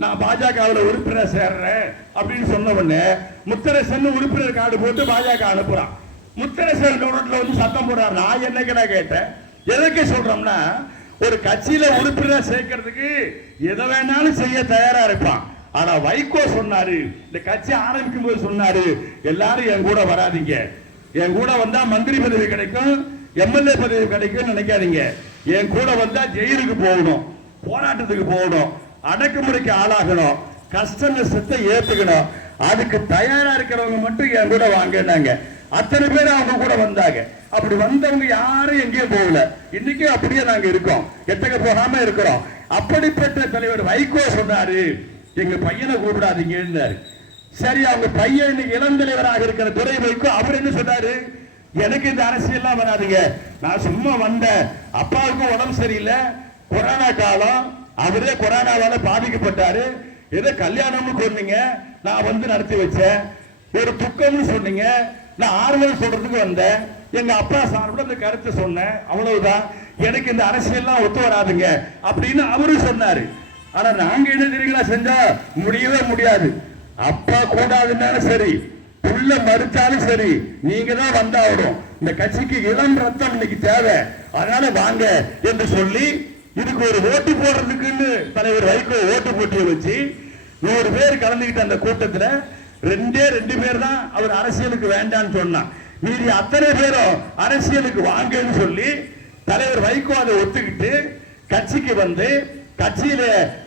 நான் பாஜகவில் உறுப்பினர் சேர்றேன் அப்படின்னு சொன்ன உடனே முத்தரசன் உறுப்பினர் கார்டு போட்டு பாஜக அனுப்புறான். முத்தரசன் ரோட்ல வந்து சத்தம் போடுறாரு. நான் என்னைக்கடா கேட்டேன், எதற்கு சொல்றோம்னா, ஒரு கட்சியில உறுப்பினர் சேர்க்கிறதுக்கு எதை வேணாலும் செய்ய தயாரா இருப்பான். ஆனா வைகோ சொன்னாரு, இந்த கட்சி ஆரம்பிக்கும் போது சொன்னாரு, எல்லாரும் என் கூட வராதீங்க, என் கூட வந்தா மந்திரி பதவி கிடைக்கும், எம்எல்ஏ பதவி கிடைக்கும் நினைக்காதீங்க, என் கூட வந்தா ஜெயிலுக்கு போகணும், போராட்டத்துக்கு போகணும், அடக்குமுறைக்கு ஆளாகணும், கஷ்ட நஷ்டத்தை ஏத்துக்கணும், அதுக்கு தயாரா இருக்கிறவங்க மட்டும் என் கூட வாங்கினாங்க. அத்தனை பேர் அவங்க கூட வந்தாங்க. அப்படி வந்தவங்க யாரும் எங்கேயும் போகல. இன்னைக்கு அப்படியே நாங்க இருக்கோம், எட்டக போகாம இருக்கிறோம். அப்படிப்பட்ட தலைவர் வைகோ சொன்னாரு, எங்க பையனை கூப்பிடாதீங்கன்னாரு. சரி, அவங்க பையன் இன்னைக்கு இளம் தலைவராக இருக்கிற துரை வைகோ அவர் என்ன சொன்னாரு? எனக்கு இந்த அரசியல்லாம் வராதுங்க, நான் சும்மா வந்தேன், அப்பாவுக்கும் உடம்பு சரியில்லை, கொரோனா காலம், அவரே கொரோனாவால பாதிக்கப்பட்டாரு, ஏதோ கல்யாணம்னு சொன்னீங்க, நான் வந்து நடத்தி வச்சேன், ஒரு துக்கம்னு சொன்னீங்க, நான் ஆறுதல் சொல்றதுக்கு வந்தேன், எங்க அப்பா சார்பில் அந்த கருத்தை சொன்னேன், அவ்வளவுதான், எனக்கு இந்த அரசியல்லாம் ஒத்து வராதுங்க அப்படின்னு அவரு சொன்னாரு. ஆனா நாங்க என்ன தெரியுங்களா செஞ்சா? முடியவே முடியாது. அப்பா கூடாதுன்னாலும் சரி, புள்ள மறுத்தாலும் சரி, நீங்க தான் வந்தாகணும், இந்த கட்சிக்கு இளம் ரத்தம் இன்னைக்கு தேவை, அதனால வாங்க என்று சொல்லி இதுக்கு ஒரு ஓட்டு போடுறதுக்குன்னு தலைவர் வைகோ ஓட்டு போட்டியை வச்சு 100 பேர் கலந்துகிட்ட அந்த கூட்டத்தில் 2 பேர் தான் அவர் அரசியலுக்கு வேண்டான்னு சொன்னான். மீறி அத்தனை பேரும் அரசியலுக்கு வாங்கன்னு சொல்லி தலைவர் வைகோ அதை ஒத்துக்கிட்டு கட்சிக்கு வந்து கட்சியில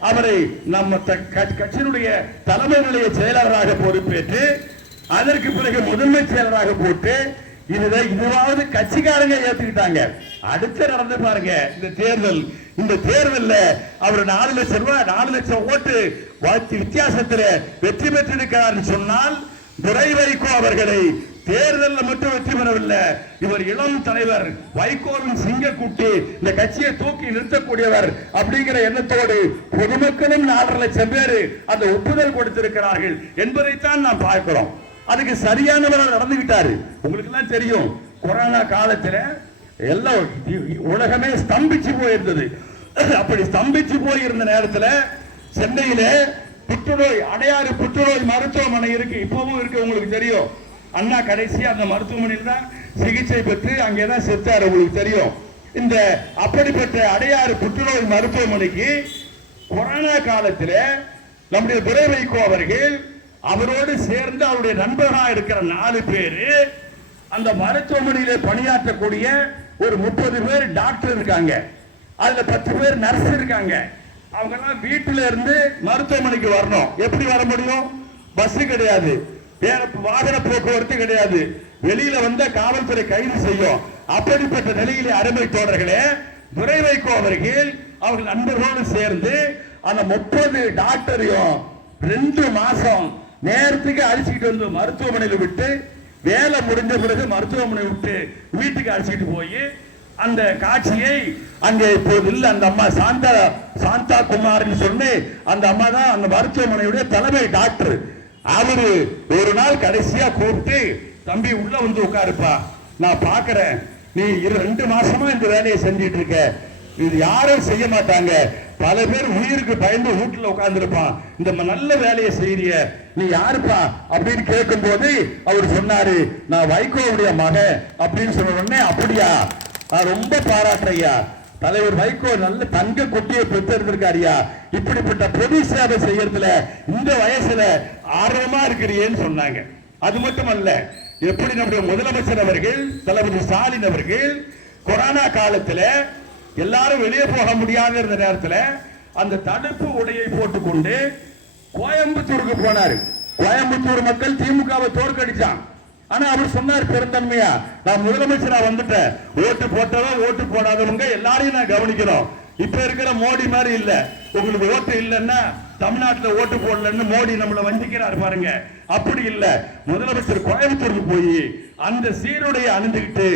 அவரை நம்ம கட்சியினுடைய தலைமை நிலைய செயலாளராக பொறுப்பேற்று அதற்கு பிறகு முதன்மை செயலராக போட்டு இதுவாவது கட்சிக்காரங்க ஏத்துக்கிட்டாங்க. அடுத்து நடந்து பாருங்க இந்த தேர்தல் அவர் 4 லட்சம் ரூபாய் 4 லட்சம் ஓட்டு வித்தியாசத்தில் வெற்றி பெற்றிருக்கிறார் சொன்னால் துரை வைகோ அவர்களை தேர்தலில் மட்டும் வெற்றி பெறவில்லை, இவர் இளம் தலைவர் வைகோவின் சிங்கக்குட்டி, இந்த கட்சியை தூக்கி நிறுத்தக்கூடியவர் அப்படிங்கிற எண்ணத்தோடு பொதுமக்களும் 4.5 லட்சம் பேர் அந்த ஒப்புதல் கொடுத்திருக்கிறார்கள் என்பதைத்தான் நாம் பார்க்கிறோம். அதுக்கு சரியானவர் நடந்துகிட்டாரு. உங்களுக்கு எல்லாம் தெரியும், கொரோனா காலத்துல எல்லாம் உலகமே ஸ்தம்பிச்சு போயிருந்தது. அப்படி ஸ்தம்பிச்சு போயிருந்த நேரத்தில் சென்னையில புற்றுநோய் அடையாறு புற்றுநோய் மருத்துவமனை இருக்கு, இப்பவும் இருக்கு, உங்களுக்கு தெரியும். அண்ணா கடைசியா அந்த மருத்துவமனையில் தான் சிகிச்சை பெற்று அங்கேதான் செத்தாரு, உங்களுக்கு தெரியும். இந்த அப்படிப்பட்ட அடையாறு புற்றுநோய் மருத்துவமனைக்கு கொரோனா காலத்தில் நம்முடைய துரை வைகோ அவர்கள் அவரோடு சேர்ந்து அவருடைய நண்பர்களாக இருக்கிற 4 பேரு அந்த மருத்துவமனையிலே பணியாற்றக்கூடிய ஒரு 30 பேர் டாக்டர் இருக்காங்க, அதுல 10 பேர் நர்ஸ் இருக்காங்க. அவங்க எல்லாம் வீட்டுல இருந்து மருத்துவமனைக்கு வரணும். எப்படி வர முடியும்? பஸ் கிடையாது, வேற வாகன போக்குவரத்து கிடையாது, வெளியில வந்த காவல்துறை கைது செய்யும். அப்படிப்பட்ட நிலையிலே அருமை தோழர்களே, துரை வைகோ அவர்கள் அவர்கள் நண்பர்களோடு சேர்ந்து அந்த 30 டாக்டரையும் 2 மாசம் நேரத்துக்கு அழைச்சிட்டு வந்து மருத்துவமனையில் விட்டு, வேலை முடிஞ்ச பிறகு மருத்துவமனை விட்டு வீட்டுக்கு அழைச்சிட்டு போய் அந்த காட்சியை அங்கே இப்போது இல்ல அந்த அம்மா சாந்தா குமார்னு சொல்லி அந்த அம்மா தான் அந்த மருத்துவமனையுடைய தலைமை டாக்டர். அவரு ஒரு நாள் கடைசியா கூப்பிட்டு, தம்பி உள்ள வந்து உட்காருப்பா, நான் பாக்குறேன் நீ 2 மாசமா இந்த வேலையை செஞ்சிட்டு இருக்க, இது யாரும் செய்ய மாட்டாங்க, பல பேர் உயிருக்கு பயந்து வீட்டுல உட்கார்ந்து இருப்பான், இந்த நல்ல வேலையை செய்ய நீ யாருப்பா அப்படின்னு கேட்கும் போது அவர் சொன்னாரு, நான் வைகோவுடைய மகன் அப்படின்னு சொன்ன உடனே, அப்படியா, நான் ரொம்ப பாராட்டுறையா, தலைவர் வைகோ நல்ல தங்க குட்டியை பெற்றிருக்காரியா, இப்படிப்பட்ட பொது சேவை செய்யறதுல இந்த வயசுல ஆர்வமா இருக்கிறியேன்னு சொன்னாங்க. அது மட்டுமல்ல, எப்படி நம்முடைய முதலமைச்சர் அவர்கள் தளபதி ஸ்டாலின் அவர்கள் கொரோனா காலத்துல எல்லாரும் வெளியே போக முடியாத இருந்த நேரத்தில் அந்த தடுப்பு உடையை போட்டுக்கொண்டு கோயம்புத்தூருக்கு போனாரு. கோயம்புத்தூர் மக்கள் திமுகவை தோற்கடிச்சான். ஆனா அவர் சொன்னார் பெருந்தன்மையா, நான் முதலமைச்சரா வந்துட்டேன், ஓட்டு போட்டவங்க ஓட்டு போடாதவங்க எல்லாரையும் நான் கவனிக்கிறோம். இப்ப இருக்கிற மோடி மாதிரி இல்ல, உங்களுக்கு ஓட்டு இல்லைன்னா தமிழ்நாட்டில் ஓட்டு போடலன்னு மோடி நம்மளை வஞ்சிக்கிறார் பாருங்க. அப்படி இல்ல, முதலமைச்சர் கோயம்புத்தூருக்கு போய் அந்த சீருடையை அணிந்துகிட்டு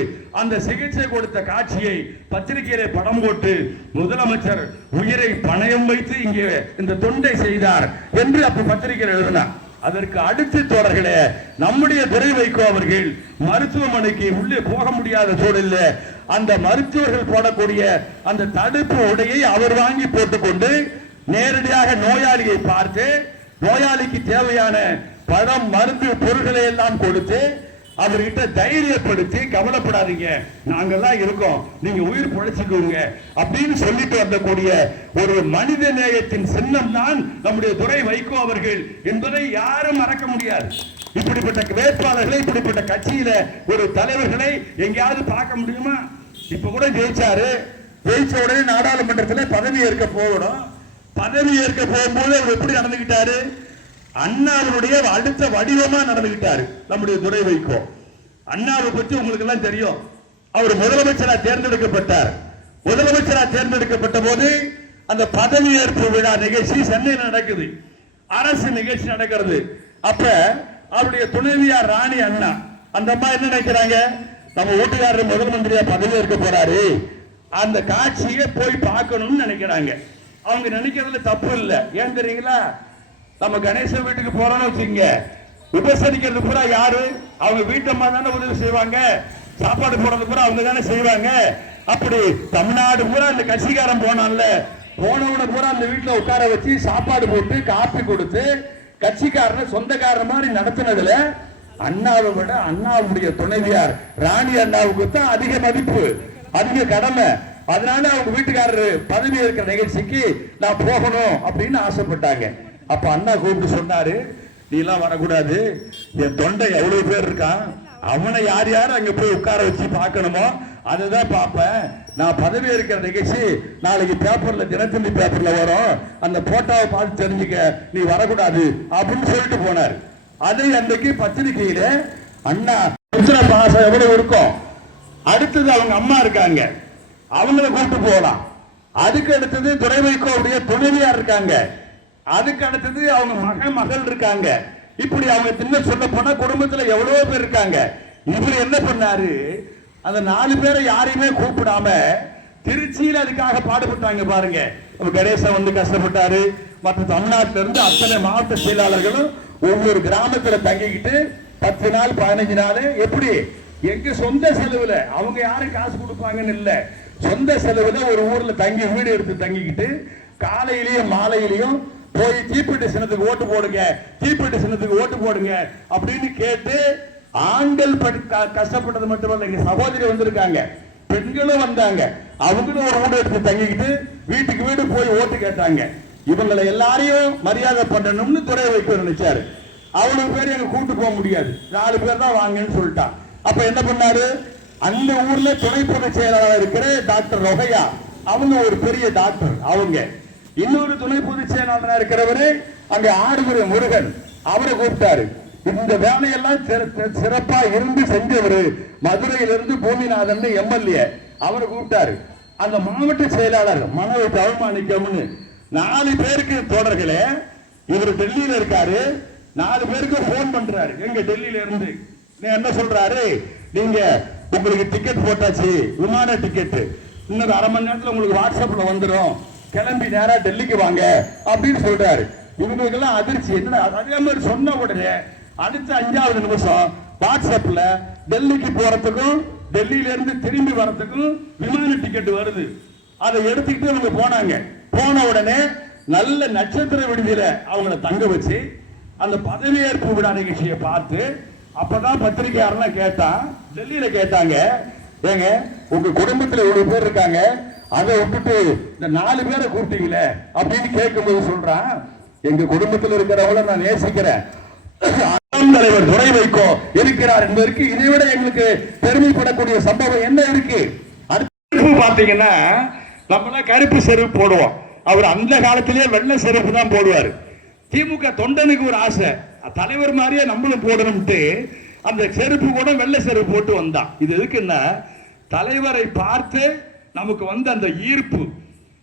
அந்த சிகிச்சை கொடுத்த காட்சியை பத்திரிகையிலே படம் போட்டு முதலமைச்சர் உயிரை பணயம் வைத்து இங்கே இந்த தொண்டை செய்தார் என்று அப்ப பத்திரிகையில் எழுதினார். அதற்கு அடுத்து தோழர்களே, நம்முடைய துரை வைகோ அவர்கள் மருத்துவமனைக்கு உள்ளே போக முடியாத சூழலில் அந்த மருத்துவர்கள் போடக்கூடிய அந்த தடுப்பு உடையை அவர் வாங்கி போட்டுக்கொண்டு நேரடியாக நோயாளியை பார்த்து நோயாளிக்கு தேவையான பழம் மருந்து பொருட்களை எல்லாம் கொடுத்து அவர்கிட்ட தைரியப்படுத்தி, கவலைப்படாதீங்க நாங்கெல்லாம் இருக்கோம், நீங்க உயிர் பிழைச்சுக்கோங்க அப்படின்னு சொல்லிட்டு வந்தக்கூடிய ஒரு மனித நேயத்தின் சின்னம் தான் நம்முடைய துரை வைகோ அவர்கள் என்பதை யாரும் மறக்க முடியாது. இப்படிப்பட்ட வேட்பாளர்களை, இப்படிப்பட்ட கட்சியில ஒரு தலைவர்களை எங்கேயாவது பார்க்க முடியுமா? இப்ப கூட ஜெயிச்சாரு, ஜெயிச்ச உடனே நாடாளுமன்றத்தில் பதவி ஏற்க போகணும். பதவி ஏற்க போகும்போது அவர் எப்படி நடந்துகிட்டாரு? அண்ணாவுடைய அடுத்த வடிவமா நடந்துகிட்டாரு நம்முடைய துரை வைகோ. அண்ணாவை பற்றி உங்களுக்கு எல்லாம் தெரியும். அவர் முதலமைச்சரா தேர்ந்தெடுக்கப்பட்டார். முதலமைச்சரா தேர்ந்தெடுக்கப்பட்ட போது அந்த பதவி ஏற்பு விழா நிகழ்ச்சி சென்னையில் நடக்குது, அரசு நிகழ்ச்சி நடக்கிறது. அப்ப அவருடைய துணைவியார் ராணி அண்ணா, அந்த அம்மா என்ன நினைக்கிறாங்க, நம்ம வீட்டுக்காரர் முதல் மந்திரியா பதவி ஏற்க போறாரு, அந்த காட்சியை போய் பார்க்கணும்னு நினைக்கிறாங்க. அவங்க நினைக்கிறதுல தப்பு இல்லை. ஏன் தெரியுங்களா? நம்ம கணேசன் வீட்டுக்கு போறோம்னு வச்சுங்க, உபசரிக்கிறது பூரா யாரு? அவங்க வீட்டம்மா தானே உதவி செய்வாங்க, சாப்பாடு போடுறது பூரா அவங்க தானே செய்வாங்க. அப்படி தமிழ்நாடு பூரா இந்த கட்சிக்காரன் போனான்ல, போனவன பூரா அந்த வீட்டுல உட்கார வச்சு சாப்பாடு போட்டு காப்பி கொடுத்து கட்சிக்காரனை சொந்தக்காரன் மாதிரி நடத்தினதுல அண்ணாவை விட அண்ணாவுடைய துணைவியார் ராணி அண்ணாவுக்கு தான் அதிக மதிப்பு, அதிக கடமை. அதனால அவங்க வீட்டுக்காரரு பதவி இருக்கிற நிகழ்ச்சிக்கு நான் போகணும் அப்படின்னு ஆசைப்பட்டாங்க. அப்ப அண்ணா கூப்பிட்டு சொன்னாரு, நீ எல்லாம் வரக்கூடாது, என் தொண்டை எவ்வளவு பேர் இருக்கான், அவனை யார் யார் அங்க போய் உட்கார வச்சு பார்க்கணுமோ அதுதான் பார்ப்பேன். நான் பதவி இருக்கிற நிகழ்ச்சி நாளைக்கு பேப்பர்ல, தினத்தந்தி பேப்பர்ல வரும், அந்த போட்டோவை பார்த்து தெரிஞ்சுக்க, நீ வரக்கூடாது அப்படின்னு சொல்லிட்டு போனார். அதை அன்றைக்கு பத்திரிகையில அண்ணா பாசம் எவ்வளவு இருக்கும். அடுத்தது அவங்க அம்மா இருக்காங்க, அவங்கள கூப்பிட்டு போகலாம். அதுக்கு அடுத்தது துரை வைகோவுடைய துணைவியார் இருக்காங்க, அதுக்கு அடுத்தது அவங்க மகள் இருக்காங்க. இப்படி அவங்க தின்ன சொல்ல போனா குடும்பத்துல எவ்வளவு பேர் இருக்காங்க. இவர் என்ன பண்ணாரு, அந்த 4 பேரை யாரையுமே கூப்பிடாம திருச்சியில அதுக்காக பாடுபட்டாங்க பாருங்க. கணேசன் வந்து கஷ்டப்பட்டாரு. மற்ற தமிழ்நாட்டில இருந்து அத்தனை மாவட்ட செயலாளர்களும் ஒவ்வொரு கிராமத்துல தங்கிக்கிட்டு 10 நாள் 15 நாள், எப்படி எங்க சொந்த செலவுல, அவங்க யாரும் காசு கொடுப்பாங்கன்னு இல்ல, சொந்த செலவுல ஒரு ஊர்ல தங்கி வீடு எடுத்து தங்கிக்கிட்டு காலையிலயும் மாலையிலையும் போய் தீப்பெட்டி சின்னத்துக்கு ஓட்டு போடுங்க, தீப்பெட்டி சின்னத்துக்கு ஓட்டு போடுங்க அப்படின்னு கேட்டு, ஆண்கள் கஷ்டப்பட்டது மட்டுமல்ல, எங்க சகோதரி வந்திருக்காங்க, பெண்களும் வந்தாங்க, அவங்களும் ஒரு வீடு எடுத்து தங்கிக்கிட்டு வீட்டுக்கு வீடு போய் ஓட்டு கேட்டாங்க. இவங்களை எல்லாரையும் மரியாதை பண்ணணும்னு துரை வைகோ நினைச்சாரு. அவ்வளவு பேர் எங்க கூட்டு போக முடியாது, 4 பேர் தான் வாங்கன்னு சொல்லிட்டான். அப்ப என்ன பண்ணாரு, அந்த ஊர்ல துணை பொதுச் செயலாளர் இருக்கிற டாக்டர் ரொகையா, அவங்க ஒரு பெரிய டாக்டர், அவங்க இன்னொரு துணை பொதுச் செயலாளராக இருக்கிறவரு அங்க ஆடுதுறை முருகன், அவரை கூப்பிட்டாரு. இந்த வேலையெல்லாம் சிறப்பா இருந்து செஞ்சவரு மதுரையிலிருந்து பூமிநாதன் எம்எல்ஏ, அவரை கூப்பிட்டாரு. அந்த மாவட்ட செயலாளர் மனவை தவமாணிக்கம்னு 4 பேருக்கு தோழர்களே, இவர் டெல்லியில இருக்காரு, 4 பேருக்கு போன் பண்றாரு எங்க டெல்லியில இருந்து. என்ன சொல்றாரு, நீங்க உங்களுக்கு டிக்கெட் போட்டாச்சு, விமான டிக்கெட், இன்னொரு அரை மணி நேரத்துல உங்களுக்கு வாட்ஸ்அப்ல வந்துடும், கிளம்பி நேரா டெல்லிக்கு வாங்க அப்படின்னு சொல்றாரு. இவங்களுக்கெல்லாம் அதிர்ச்சி. என்ன அதே மாதிரி சொன்ன உடனே அடுத்த 5வது நிமிஷம் வாட்ஸ்அப்ல டெல்லிக்கு போறதுக்கும் டெல்லியில இருந்து திரும்பி வரதுக்கும் விமான டிக்கெட் வருது. அதை எடுத்துக்கிட்டு அவங்க போனாங்க. போன உடனே நல்ல நட்சத்திர விடுதியில அவங்கள தங்க வச்சு அந்த பதவியேற்பு விழா நிகழ்ச்சியை பார்த்து, அப்பதான் பத்திரிகையாளர்லாம் கேட்டான், டெல்லியில கேட்டாங்க, ஏங்க உங்க குடும்பத்துல இவ்வளவு பேர் இருக்காங்க, அதை விட்டுட்டு இந்த 4 பேரை கூப்பிட்டீங்களே அப்படின்னு கேட்கும்போது சொல்றான், எங்க குடும்பத்தில் இருக்கிறவங்கள நான் நேசிக்கிறேன், தலைவர் துரை வைகோ இருக்கிறார் என்பதற்கு இதை விட எங்களுக்கு பெருமைப்படக்கூடிய சம்பவம் என்ன இருக்கு? அடுத்து பாத்தீங்கன்னா நம்மள கருப்பு செருப்பு போடுவோம், அவர் அந்த காலத்திலேயே வெள்ளை செருப்பு தான் போடுவார். திமுக தொண்டனுக்கு ஒரு ஆசை, தலைவர் மாதிரியே நம்மளும் போடணும்ட்டு அந்த செருப்பு கூட வெள்ளை செருப்பு போட்டு வந்தான். இது எதுக்குன்னா தலைவரை பார்த்து நமக்கு வந்து அந்த ஈர்ப்பு.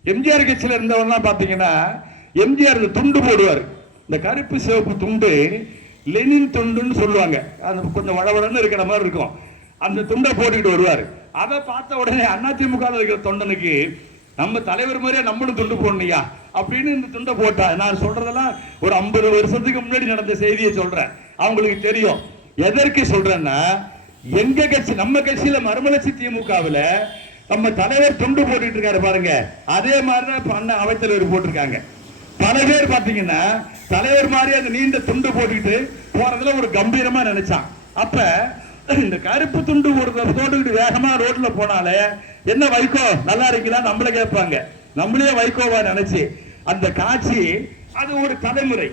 எம்ஜிஆர் கட்சியில இருந்தவங்க பாத்தீங்கன்னா எம்ஜிஆர் துண்டு போடுவார், இந்த கருப்பு சிவப்பு துண்டு லெனின் துண்டுன்னு சொல்லுவாங்க, அது கொஞ்சம் வளவளன்னு இருக்கிற மாதிரி இருக்கும், அந்த துண்டை போட்டுக்கிட்டு வருவார். அதை பார்த்த உடனே அதிமுக இருக்கிற தொண்டனுக்கு நம்ம தலைவர் மாதிரியே நம்மளும் துண்டு போடணுயா அப்படின்னு இந்த துண்டை போட்டா. நான் சொல்றதெல்லாம் ஒரு 50 வருஷத்துக்கு முன்னாடி நடந்த செய்தியை சொல்றேன், அவங்களுக்கு தெரியும். எதற்கு சொல்றேன்னா, எங்க கட்சி நம்ம கட்சியில மறுமலர்ச்சி திமுகவில் நம்ம தலைவர் துண்டு போட்டுட்டு இருக்காரு பாருங்க, அதே மாதிரிதான் அண்ணன் அவைத்தலைவர் போட்டிருக்காங்க. பல பேர் பாத்தீங்கன்னா தலைவர் மாதிரி அந்த நீண்ட துண்டு போட்டுக்கிட்டு போறதுல ஒரு கம்பீரமா நினைச்சான். அப்ப இந்த கருப்பு துண்டு ஒரு போட்டுக்கிட்டு வேகமா ரோட்ல போனாலே என்ன வைகோ நல்லா இருக்கீங்களா நம்மள கேட்பாங்க, நம்மளே வைகோவா நினைச்சு அந்த காட்சி. அது ஒரு தலைமுறை.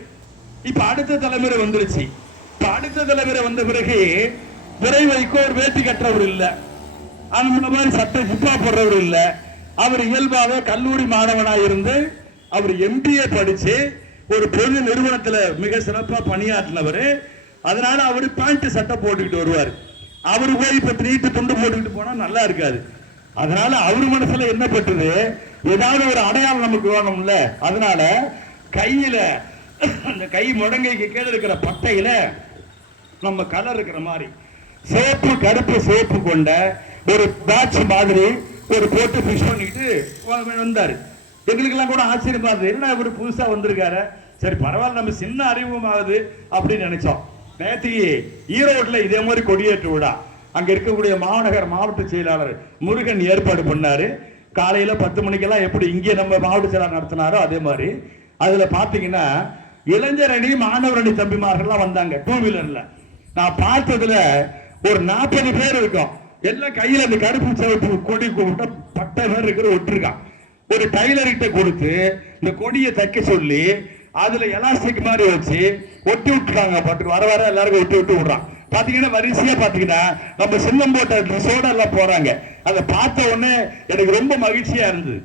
இப்ப அடுத்த தலைமுறை வந்துருச்சு. இப்ப அடுத்த தலைமுறை வந்த பிறகு துரை வைகோ ஒரு வேட்டி கட்டுறவர் இல்ல, அந்த மாதிரி சட்டை சிப்பா போடுறவர் இல்ல, அவர் இயல்பாக கல்லூரி மாணவனா இருந்து அவர் எம்பிஏ படிச்சு ஒரு பொது நிறுவனத்துல மிக சிறப்பா பணியாற்றினவர். அதனால அவரு பேண்ட் சட்டை போட்டுக்கிட்டு வருவார். அவரு போய் இப்ப நீட்டு துண்டு போட்டுக்கிட்டு போனா நல்லா இருக்காது. அதனால அவரு மனசுல என்ன பட்டுது, ஏதாவது ஒரு அடையாளம் நமக்கு வேணும்ல. அதனால கையில அந்த கை முடங்கைக்கு கீழே இருக்கிற பட்டையில நம்ம கலர் இருக்கிற மாதிரி சேப்பு, கருப்பு சேப்பு கொண்ட ஒரு பேட்ச் மாதிரி ஒரு போட்டு பிக்ஸ் பண்ணிக்கிட்டு வந்தாரு. எங்களுக்கு எல்லாம் கூட ஆச்சரியமா இருந்தது, என்ன இவரு புதுசா வந்திருக்காரு, சரி பரவாயில்ல நம்ம சின்ன அறிமுகமாகுது அப்படின்னு நினைச்சோம். நேற்றுக்கு ஈரோட்ல இதே மாதிரி கொடியேற்று விழா அங்க இருக்கக்கூடிய மாநகர் மாவட்ட செயலாளர் முருகன் ஏற்பாடு பண்ணாரு. காலையில 10 மணிக்கெல்லாம் எப்படி இங்கே நம்ம மாவட்ட செயலாளர் நடத்தினாரோ அதே மாதிரி அதுல பாத்தீங்கன்னா இளைஞர் அணி மாணவர் அணி தம்பிமார்கள்லாம் வந்தாங்க 2 வீலர்ல. நான் பார்த்ததுல ஒரு 40 பேர் இருக்கும். எல்லாம் கையில அந்த கருப்பு சிவப்பு கொடி கூப்பிட்ட பட்டை பேர் இருக்கிற ஒட்டிருக்கான். ஒரு டைலர்கிட்ட கொடுத்து இந்த கொடியை தைக்க சொல்லி அதுல எலாஸ்டிக் மாதிரி வச்சு ஒட்டி விட்டுருக்காங்க. பட்டு வர வர எல்லாருக்கும் ஒட்டி விட்டு விடுறான். பாத்தீங்கன்னா வரிசையா பாத்தீங்கன்னா நம்ம சின்னம் போட்ட ட்ரெஸ்ஸோட எல்லாம் போறாங்க. அதை பார்த்த உடனே எனக்கு ரொம்ப மகிழ்ச்சியா இருந்தது.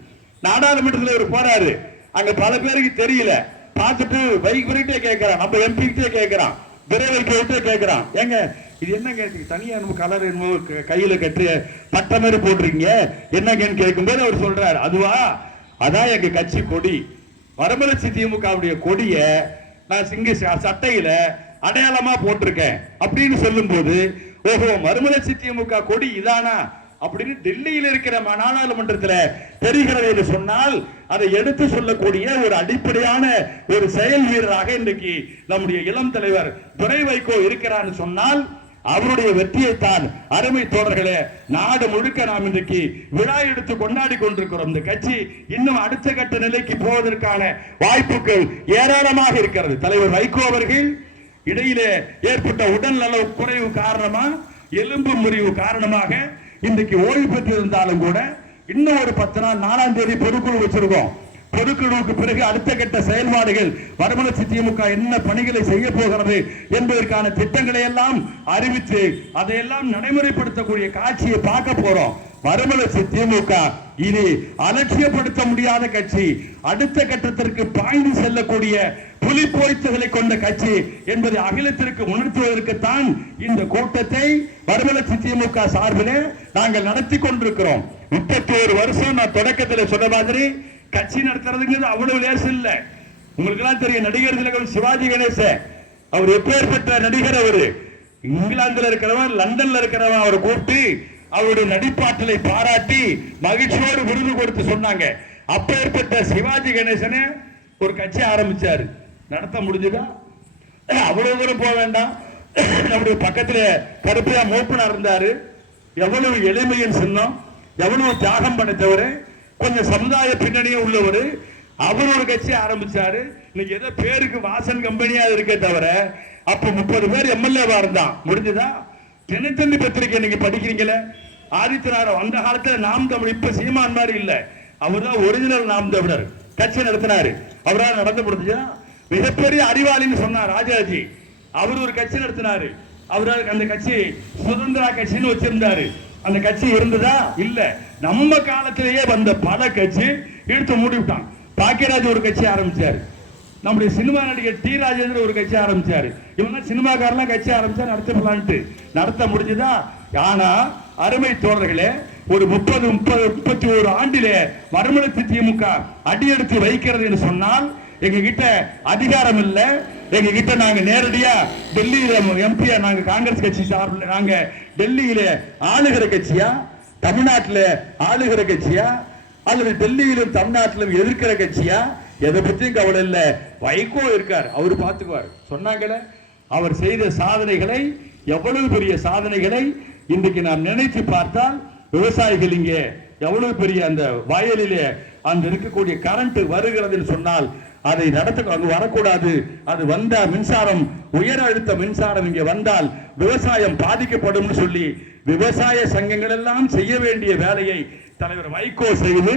நாடாளுமன்றத்தில் இவர் போறாரு, அங்க பல பேருக்கு தெரியல. பார்த்துட்டு வைகிட்டே கேட்கிறான், நம்ம எம்பி கிட்டே கேட்கிறான், விரைவிட்டே கேட்கிறான், ஏங்க இது என்னங்க தனியா நம்ம கலர் என்னமோ கையில கட்டி பட்ட மாதிரி போட்டிருக்கீங்க என்னங்கன்னு கேட்கும்போது அவர் சொல்றாரு, அதுவா அதான் எங்க கட்சி கொடி, மறுமலர்ச்சி திமுகவுடைய கொடிய நான் சிங்க சட்டையில அடையாளமா போட்டிருக்கேன் அப்படின்னு சொல்லும் போது, ஓஹோ மறுமலர்ச்சி திமுக கொடி இதானா அப்படின்னு டெல்லியில் இருக்கிற நாடாளுமன்றத்தில் தெரிகிறது என்று சொன்னால் அதை எடுத்து சொல்லக்கூடிய ஒரு அடிப்படையான ஒரு செயல் வீரராக இன்றைக்கு நம்முடைய இளம் தலைவர் துரை வைகோ இருக்கிறான்னு சொன்னால் அவருடைய வெற்றியைத்தான் அருமை தோழர்களே நாடு முழுக்க நாம் இன்றைக்கு விழா எடுத்து கொண்டாடி கொண்டிருக்கிறோம். இந்த கட்சி இன்னும் அடுத்த கட்ட நிலைக்கு போவதற்கான வாய்ப்புகள் ஏராளமாக இருக்கிறது. தலைவர் வைகோ அவர்கள் இடையிலே ஏற்பட்ட உடல் நல குறைவு காரணமா, எலும்பு முறிவு காரணமாக இன்றைக்கு ஓய்வு பெற்றிருந்தாலும் கூட இன்னும் ஒரு 10 நாள் 4ஆம் தேதி பொதுக்குழு வச்சிருக்கோம். பொதுக்குழுவுக்கு பிறகு அடுத்த கட்ட செயல்பாடுகள் மறுமலர்ச்சி திமுக என்ன பணிகளை செய்ய போகிறது என்பதற்கான திட்டங்களை எல்லாம் அறிவித்து அதையெல்லாம் நடைமுறைப்படுத்தக்கூடிய காட்சியை பார்க்க போறோம். மறுமலர்ச்சி திமுக இனி அலட்சியப்படுத்த முடியாத கட்சி, அடுத்த கட்டத்திற்கு பாய்ந்து செல்லக்கூடிய புலிப்போய்த்துகளை கொண்ட கட்சி என்பதை அகிலத்திற்கு உணர்த்துவதற்குத்தான் இந்த கூட்டத்தை மறுமலர்ச்சி திமுக சார்பிலே நாங்கள் நடத்தி கொண்டிருக்கிறோம். 31 வருஷம் நான் தொடக்கத்தில் சொன்ன மாதிரி கட்சி நடத்துறதுங்கிறது அவ்வளவு லேசம் இல்லை. உங்களுக்கு எல்லாம் தெரியும், நடிகர் திலகம் சிவாஜி கணேசன் அவர் எப்பேற்பட்ட நடிகர். அவரு இங்கிலாந்துல இருக்கிறவன், லண்டன்ல இருக்கிறவன் அவரை கூப்பிட்டு அவருடைய நடிப்பாற்றலை பாராட்டி மகிழ்ச்சியோடு விருது கொடுத்து சொன்னாங்க. அப்பேற்பட்ட சிவாஜி கணேசனே ஒரு கட்சி ஆரம்பிச்சாரு. நடத்த முடிஞ்சுதா? அவ்வளவு தூரம் போக வேண்டாம். நம்முடைய பக்கத்துல கருப்பையா மூப்பனா இருந்தாரு. எவ்வளவு எளிமையின் சின்னம், எவ்வளவு தியாகம் பண்ணித்தவரு, கொஞ்சம் சமுதாய பின்னணியும் உள்ளவர். அவர் ஒரு கட்சி ஆரம்பிச்சாரு. இன்னைக்கு ஏதோ பேருக்கு வாசன் கம்பெனியா இருக்கே தவிர அப்ப 30 பேர் எம்எல்ஏவா இருந்தான். முடிஞ்சுதா? தினத்தந்தி பத்திரிகை நீங்க படிக்கிறீங்களே, ஆதித்யநாத் அந்த காலத்துல நாம் தமிழ், இப்ப சீமான் மாதிரி இல்ல, அவர் தான் ஒரிஜினல் நாம் தமிழர். கட்சி நடத்தினாரு. அவரால் நடந்து முடிஞ்சா மிகப்பெரிய அறிவாளின்னு சொன்னார் ராஜாஜி. அவர் ஒரு கட்சி நடத்தினாரு. அவரால் அந்த கட்சி சுதந்திரா கட்சின்னு வச்சிருந்தாரு. அந்த கட்சி இருந்ததா? இல்ல. நம்ம காலத்திலேயே வந்த பல கட்சி எடுத்து மூடிவிட்டான். பாக்கியராஜ் ஒரு கட்சி ஆரம்பிச்சாரு. நம்முடைய சினிமா நடிகர் டி ராஜேந்திர ஒரு கட்சி ஆரம்பிச்சாரு. இவங்க சினிமாக்காரெல்லாம் கட்சி ஆரம்பிச்சா நடத்தலான்ட்டு நடத்த முடிஞ்சதா? ஆனா அருமை தோழர்களே, ஒரு 31 ஆண்டிலே மறுமலர்ச்சி திமுக அடியெடுத்து வைக்கிறது என்று சொன்னால் எங்க கிட்ட அதிகாரம் இல்ல. எங்க கிட்ட நாங்க நேரடியா டெல்லியில எம்பியா, நாங்க காங்கிரஸ் கட்சி சார்பில் நாங்க டெல்லியில ஆளுகிற கட்சியா, தமிழ்நாட்டில் ஆளுகிற கட்சியா, அல்லது டெல்லியிலும் தமிழ்நாட்டிலும் எதிர்க்கிற கட்சியா? எதை பத்தியும் கவலை இல்ல. வைகோ இருக்கார், அவரு பார்த்துக்குவார். சொன்னாங்களே, அவர் செய்த சாதனைகளை, எவ்வளவு பெரிய சாதனைகளை இன்றைக்கு நாம் நினைத்து பார்த்தால், விவசாயிகள் இங்கே எவ்வளவு பெரிய அந்த வயலிலே அந்த இருக்கக்கூடிய கரண்ட் வருகிறது சொன்னால் அதை நடத்த அங்கு வரக்கூடாது. அது வந்த மின்சாரம், உயர் அழுத்த மின்சாரம் இங்கே வந்தால் விவசாயம் பாதிக்கப்படும் சொல்லி விவசாய சங்கங்கள் எல்லாம் செய்ய வேண்டிய வேலையை தலைவர் வைகோ செய்து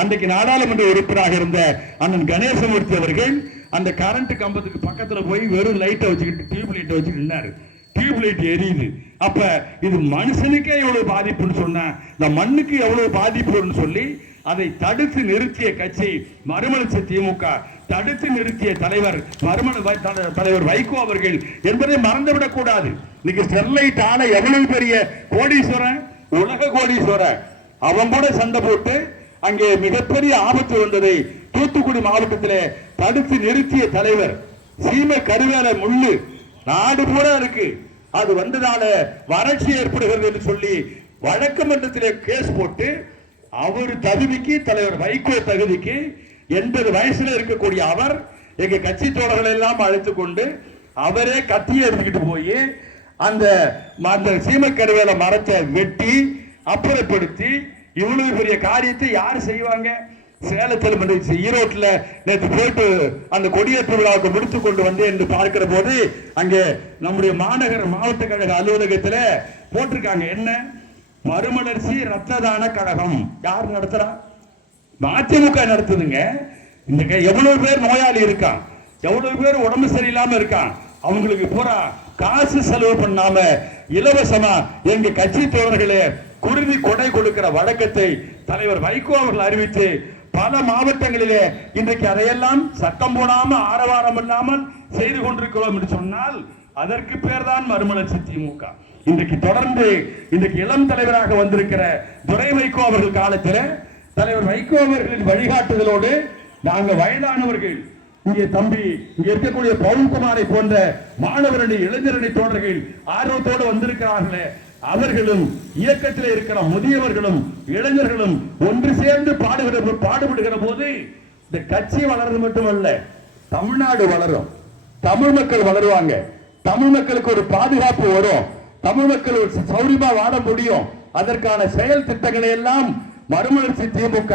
அன்றைக்கு நாடாளுமன்ற உறுப்பினராக இருந்த அண்ணன் கணேசமூர்த்தி அவர்கள் அந்த கரண்ட் கம்பத்துக்கு பக்கத்துல போய் வெறும் லைட்டை வச்சுக்கிட்டு, டியூப் லைட்டை வச்சுக்கிட்டு நின்னாரு. டியூப் லைட் எரியுது. அப்ப இது மனுஷனுக்கே எவ்வளவு பாதிப்புன்னு சொன்ன, இந்த மண்ணுக்கு எவ்வளவு பாதிப்புன்னு சொல்லி அதை தடுத்து நிறுத்திய கட்சி மறுமலர்ச்சி திமுக, தடுத்து நிறுத்திய தலைவர் தலைவர் வைகோ அவர்கள் என்பதை மறந்துவிடக் கூடாது. இன்னைக்கு ஸ்டெர்லைட் ஆன எவ்வளவு பெரிய கோடீஸ்வரன், உலக கோடீஸ்வரன், அவன் கூட சண்டை போட்டு அங்கே மிகப்பெரிய ஆபத்து வந்ததை தூத்துக்குடி மாவட்டத்திலே தடுத்து நிறுத்திய தலைவர். சீமை கருவேல முள்ளு நாடு பூரா இருக்கு, அது வந்ததால வறட்சி ஏற்படுகிறது என்று சொல்லி வழக்கு மன்றத்திலே கேஸ் போட்டு அவர் தகுதிக்கு, தலைவர் வைகோ தகுதிக்கு 80 வயசுல இருக்கக்கூடிய அவர் எங்க கட்சி தோழர்களை எல்லாம் அழைத்து கொண்டு அவரே கத்தியை எடுத்துக்கிட்டு போய் அந்த சீமை கருவேல மரத்தை வெட்டி அப்புறப்படுத்தி இவ்வளவு பெரிய காரியத்தை யாரு செய்வாங்க? சேலத்தில், ஈரோட்டில் நேற்று போயிட்டு அந்த கொடியேற்ற விழாவுக்கு முடித்து கொண்டு வந்து என்று பார்க்கிற போது அங்கே நம்முடைய மாநகர மாவட்ட கழக அலுவலகத்தில் போட்டிருக்காங்க, என்ன மறுமலர்ச்சி ரத்த தான கழகம். யார் நடத்துறா? அதிமுக நடத்துதுங்க. இந்த எவ்வளவு பேர் நோயாளி இருக்கான், எவ்வளவு பேர் உடம்பு சரியில்லாம இருக்கான், அவங்களுக்கு பூரா காசு செலவு பண்ணாம இலவசமா எங்க கட்சி தோழர்களே குருதி கொடை கொடுக்கிற வழக்கத்தை தலைவர் வைகோ அவர்கள் அறிவித்து பல மாவட்டங்களிலே இன்றைக்கு அதையெல்லாம் சட்டம் போடாம ஆரவாரம் இல்லாமல் செய்து கொண்டிருக்கிறோம் என்று சொன்னால் அதற்கு பேர் தான் மறுமலர்ச்சி திமுக. இன்றைக்கு தொடர்ந்து இன்றைக்கு இளம் தலைவராக வந்திருக்கிற துரை வைகோ அவர்கள் காலத்தில் தலைவர் வைகோ அவர்களின் வழிகாட்டுதலோடு நாங்க வயதானவர்கள், இங்கே தம்பி, இங்க இருக்கக்கூடிய பவுன்குமாரை போன்ற மாணவரணி இளைஞரணி தோழர்கள் ஆர்வத்தோடு வந்திருக்கிறார்களே, அவர்களும் இயக்கத்தில் இருக்கிற முதியவர்களும் இளைஞர்களும் ஒன்று சேர்ந்து பாடுபடுகிற போது இந்த கட்சி வளர்றது மட்டுமல்ல, தமிழ்நாடு வளரும், தமிழ் மக்கள் வளருவாங்க, தமிழ் மக்களுக்கு ஒரு பாதுகாப்பு வரும், தமிழ் மக்கள் ஒரு சௌரியமா வாழ முடியும். அதற்கான செயல் திட்டங்களை எல்லாம் மறுமலர்ச்சி திமுக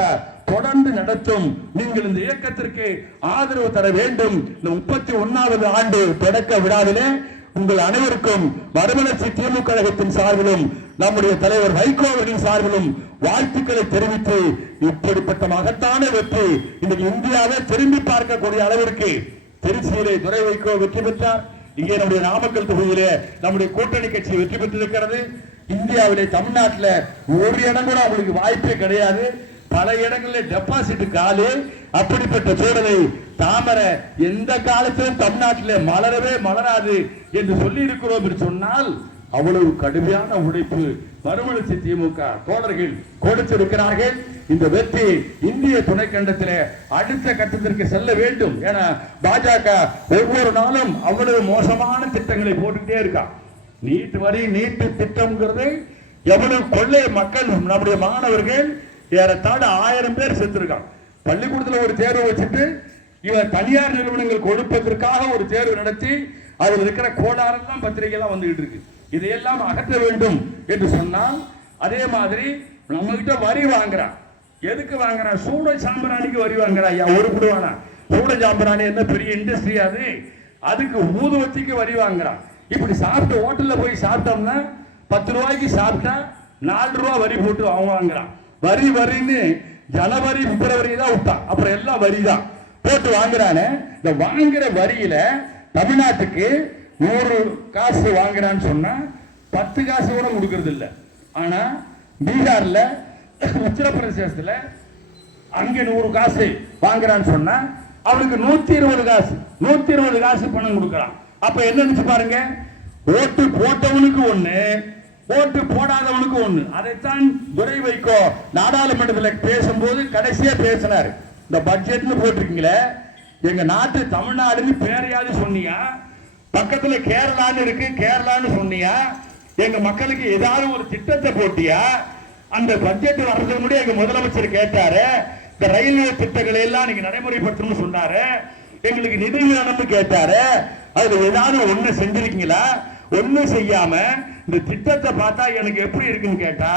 தொடர்ந்து நடத்தும். நீங்கள் இந்த இயக்கத்திற்கு ஆதரவு தர வேண்டும். இந்த 31வது ஆண்டு தொடக்க விழாவிலே உங்கள் அனைவருக்கும் மறுமலர்ச்சி திமுக கழகத்தின் சார்பிலும் நம்முடைய தலைவர் வைகோ அவர்களின் சார்பிலும் வாழ்த்துக்களை தெரிவித்து இப்படிப்பட்ட மகத்தான வெற்றி இன்னைக்கு இந்தியாவை திரும்பி பார்க்கக்கூடிய அளவிற்கு திருச்சியிலே துரை வைகோ வெற்றி பெற்றார். இங்கே நம்முடைய நாமக்கல் தொகுதியிலே நம்முடைய கூட்டணி கட்சி வெற்றி பெற்றிருக்கிறது. இந்தியாவிலே தமிழ்நாட்டில் ஒரு இடம் கூட அவங்களுக்கு வாய்ப்பே கிடையாது. பல இடங்களில் டெபாசிட் காலி. அப்படிப்பட்ட சூழலை தாமரை எந்த காலத்திலும் தமிழ்நாட்டில் மலரவே மலராது என்று சொல்லி இருக்கிறோம் என்று சொன்னால் அவ்வளவு கடுமையான உழைப்பு மறுமலர்ச்சி திமுக தோழர்கள் கொடுத்திருக்கிறார்கள். இந்த வெற்றி இந்திய துணைக்கண்டத்திலே அடுத்த கட்டத்திற்கு செல்ல வேண்டும் என பாஜக ஒவ்வொரு நாளும் அவ்வளவு மோசமான திட்டங்களை போட்டுக்கிட்டே இருக்கா. நீட் வரி நீட்டு திட்டம்ங்கிறது எவ்வளவு கொள்ளை மக்கள் நம்முடைய மாணவர்கள் ஏறத்தாழ 1000 பேர் செத்துருக்காங்க. பள்ளிக்கூடத்தில் ஒரு தேர்வு வச்சுட்டு இவன் தனியார் நிறுவனங்கள் கொடுப்பதற்காக ஒரு தேர்வு நடத்தி அதில் இருக்கிற கோளாறுலாம் பத்திரிகைலாம் வந்துகிட்டு இருக்கு. இதையெல்லாம் அகற்ற வேண்டும் என்று சொன்னால் அதே மாதிரி நம்ம கிட்ட வரி வாங்குறான். எதுக்கு வாங்குறான்? சூட சாம்பிராணிக்கு வரி வாங்குறான். ஐயா ஒரு குடுவானா சூட சாம்பிராணி என்ன பெரிய இண்டஸ்ட்ரி அது? அதுக்கு ஊதுவத்திக்கு வரி வாங்குறான். இப்படி சாப்பிட்டு ஹோட்டல்ல போய் சாப்பிட்டோம்னா 10 ரூபாய்க்கு சாப்பிட்டா 4 ரூபா வரி போட்டு அவன் வாங்குறான். வரின்னு ஜனவரி பிப்ரவரி தான் விட்டான். அப்புறம் எல்லாம் வரி தான் போட்டு வாங்குறானே. இந்த வாங்குற வரியில தமிழ்நாட்டுக்கு 100 காசு வாங்குறான்னு சொன்னா 10 காசு கூட கொடுக்கறது இல்லை. ஆனா பீகார்ல உத்தரப்பிரதேசத்துல அங்க 100 காசு வாங்குறான்னு சொன்னா அவனுக்கு 120 காசு பணம் கொடுக்கறான். அப்ப என்ன நினைச்சு பாருங்க, ஓட்டு போட்டவனுக்கு ஒண்ணு, ஓட்டு போடாதவனுக்கு ஒண்ணு. அதைத்தான் துரை வைகோ நாடாளுமன்றத்தில் பேசும்போது கடைசியா பேசினார். இந்த பட்ஜெட்னு போட்டிருக்கீங்களே, எங்க நாட்டு தமிழ்நாடுன்னு பேரையாவது சொன்னியா? பக்கத்துல கேரளான்னு இருக்கு, கேரளான்னு சொன்னியா? எங்க மக்களுக்கு ஏதாவது ஒரு திட்டத்தை போட்டியா? அந்த பட்ஜெட் வர்றதுக்கு முன்னாடி எங்க முதலமைச்சர் கேட்டாரு, இந்த ரயில்வே திட்டங்களை எல்லாம் நீங்க நடைமுறைப்படுத்தணும்னு சொன்னாரு, எங்களுக்கு நிதி வேணும்னு கேட்டாரு. அதுல ஏதாவது ஒண்ணு செஞ்சிருக்கீங்களா? ஒண்ணும் செய்யாம இந்த திட்டத்தை பார்த்தா எனக்கு எப்படி இருக்குன்னு கேட்டா,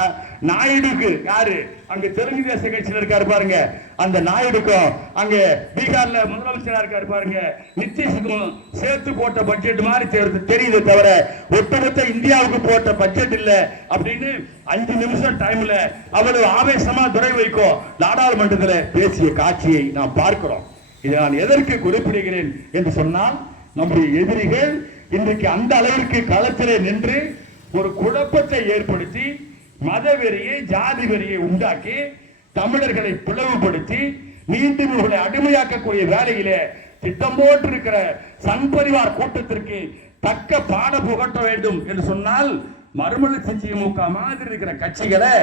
நாயுடுக்கு யாரு அங்க தெலுங்கு தேச கட்சியில இருக்காரு பாருங்க, அந்த நாயுடுக்கும் அங்க பீகார்ல முதலமைச்சரா இருக்காரு பாருங்க நிதிஷுக்கும் சேர்த்து போட்ட பட்ஜெட் மாதிரி தெரியுது தவிர ஒட்டுமொத்த இந்தியாவுக்கு போட்ட பட்ஜெட் இல்ல அப்படின்னு 5 நிமிஷம் டைம்ல அவ்வளவு ஆவேசமா துரை வைகோ நாடாளுமன்றத்தில் பேசிய காட்சியை நாம் பார்க்கிறோம். இதை நான் எதற்கு குறிப்பிடுகிறேன் என்று சொன்னால், நம்முடைய எதிரிகள் இன்றைக்கு அந்த அளவிற்கு களத்திலே நின்று ஒரு குழப்பத்தை ஏற்படுத்தி மத வெறியை ஜாதி வெறியை உண்டாக்கி தமிழர்களை பிளவுபடுத்தி மீண்டும் இவர்களை அடிமையாக்கக்கூடிய வேலையிலே திட்டம் போட்டிருக்கிற சங்பரிவார் கூட்டத்திற்கு தக்க பாட புகட்ட வேண்டும் என்று சொன்னால் மறுமலர்ச்சி திமுக மாதிரி இருக்கிற கட்சிகளே,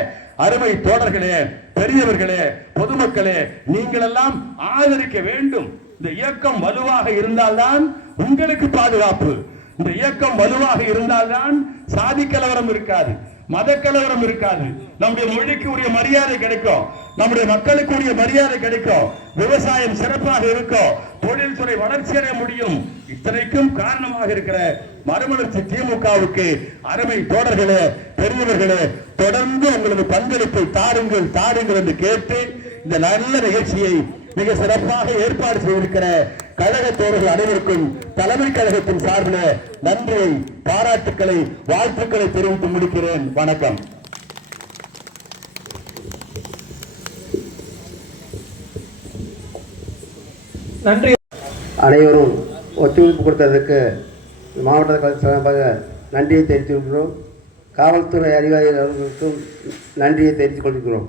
அருமை தோழர்களே, பெரியவர்களே, பொதுமக்களே, நீங்கள் எல்லாம் ஆதரிக்க வேண்டும். இந்த இயக்கம் வலுவாக இருந்தால்தான் உங்களுக்கு பாதுகாப்பு. இந்த இயக்கம் வலுவாக இருந்தால்தான் சாதி கலவரம் இருக்காது, மத கலவரம் இருக்காது, நம்முடைய மொழிக்கு உரிய மரியாதை கிடைக்கும், நம்முடைய மக்களுக்கு உரிய மரியாதை கிடைக்கும், விவசாயம் சிறப்பாக இருக்கும், தொழில்துறை வளர்ச்சி அடைய முடியும். இத்தனைக்கும் காரணமாக இருக்கிற மறுமலர்ச்சி திமுகவுக்கு அருமை தோழர்களே, பெரியவர்களே, தொடர்ந்து உங்களது பங்களிப்பை தாருங்கள் தாருங்கள் என்று கேட்டு இந்த நல்ல நிகழ்ச்சியை மிக சிறப்பாக ஏற்பாடு செய்திருக்கிற கழக தோழர்கள் அனைவருக்கும் தலைமை கழகத்தின் சார்பில் நன்றியை, பாராட்டுக்களை, வாழ்த்துக்களை தெரிவித்து முடிக்கிறேன். வணக்கம். நன்றி. அனைவரும் ஒத்துழைப்பு கொடுத்ததற்கு மாவட்ட கழக சார்பாக நன்றியை தெரிவித்துக் கொள்கிறோம். காவல்துறை அதிகாரிகள் அவர்களுக்கும் நன்றியை தெரிவித்துக் கொள்கிறோம்.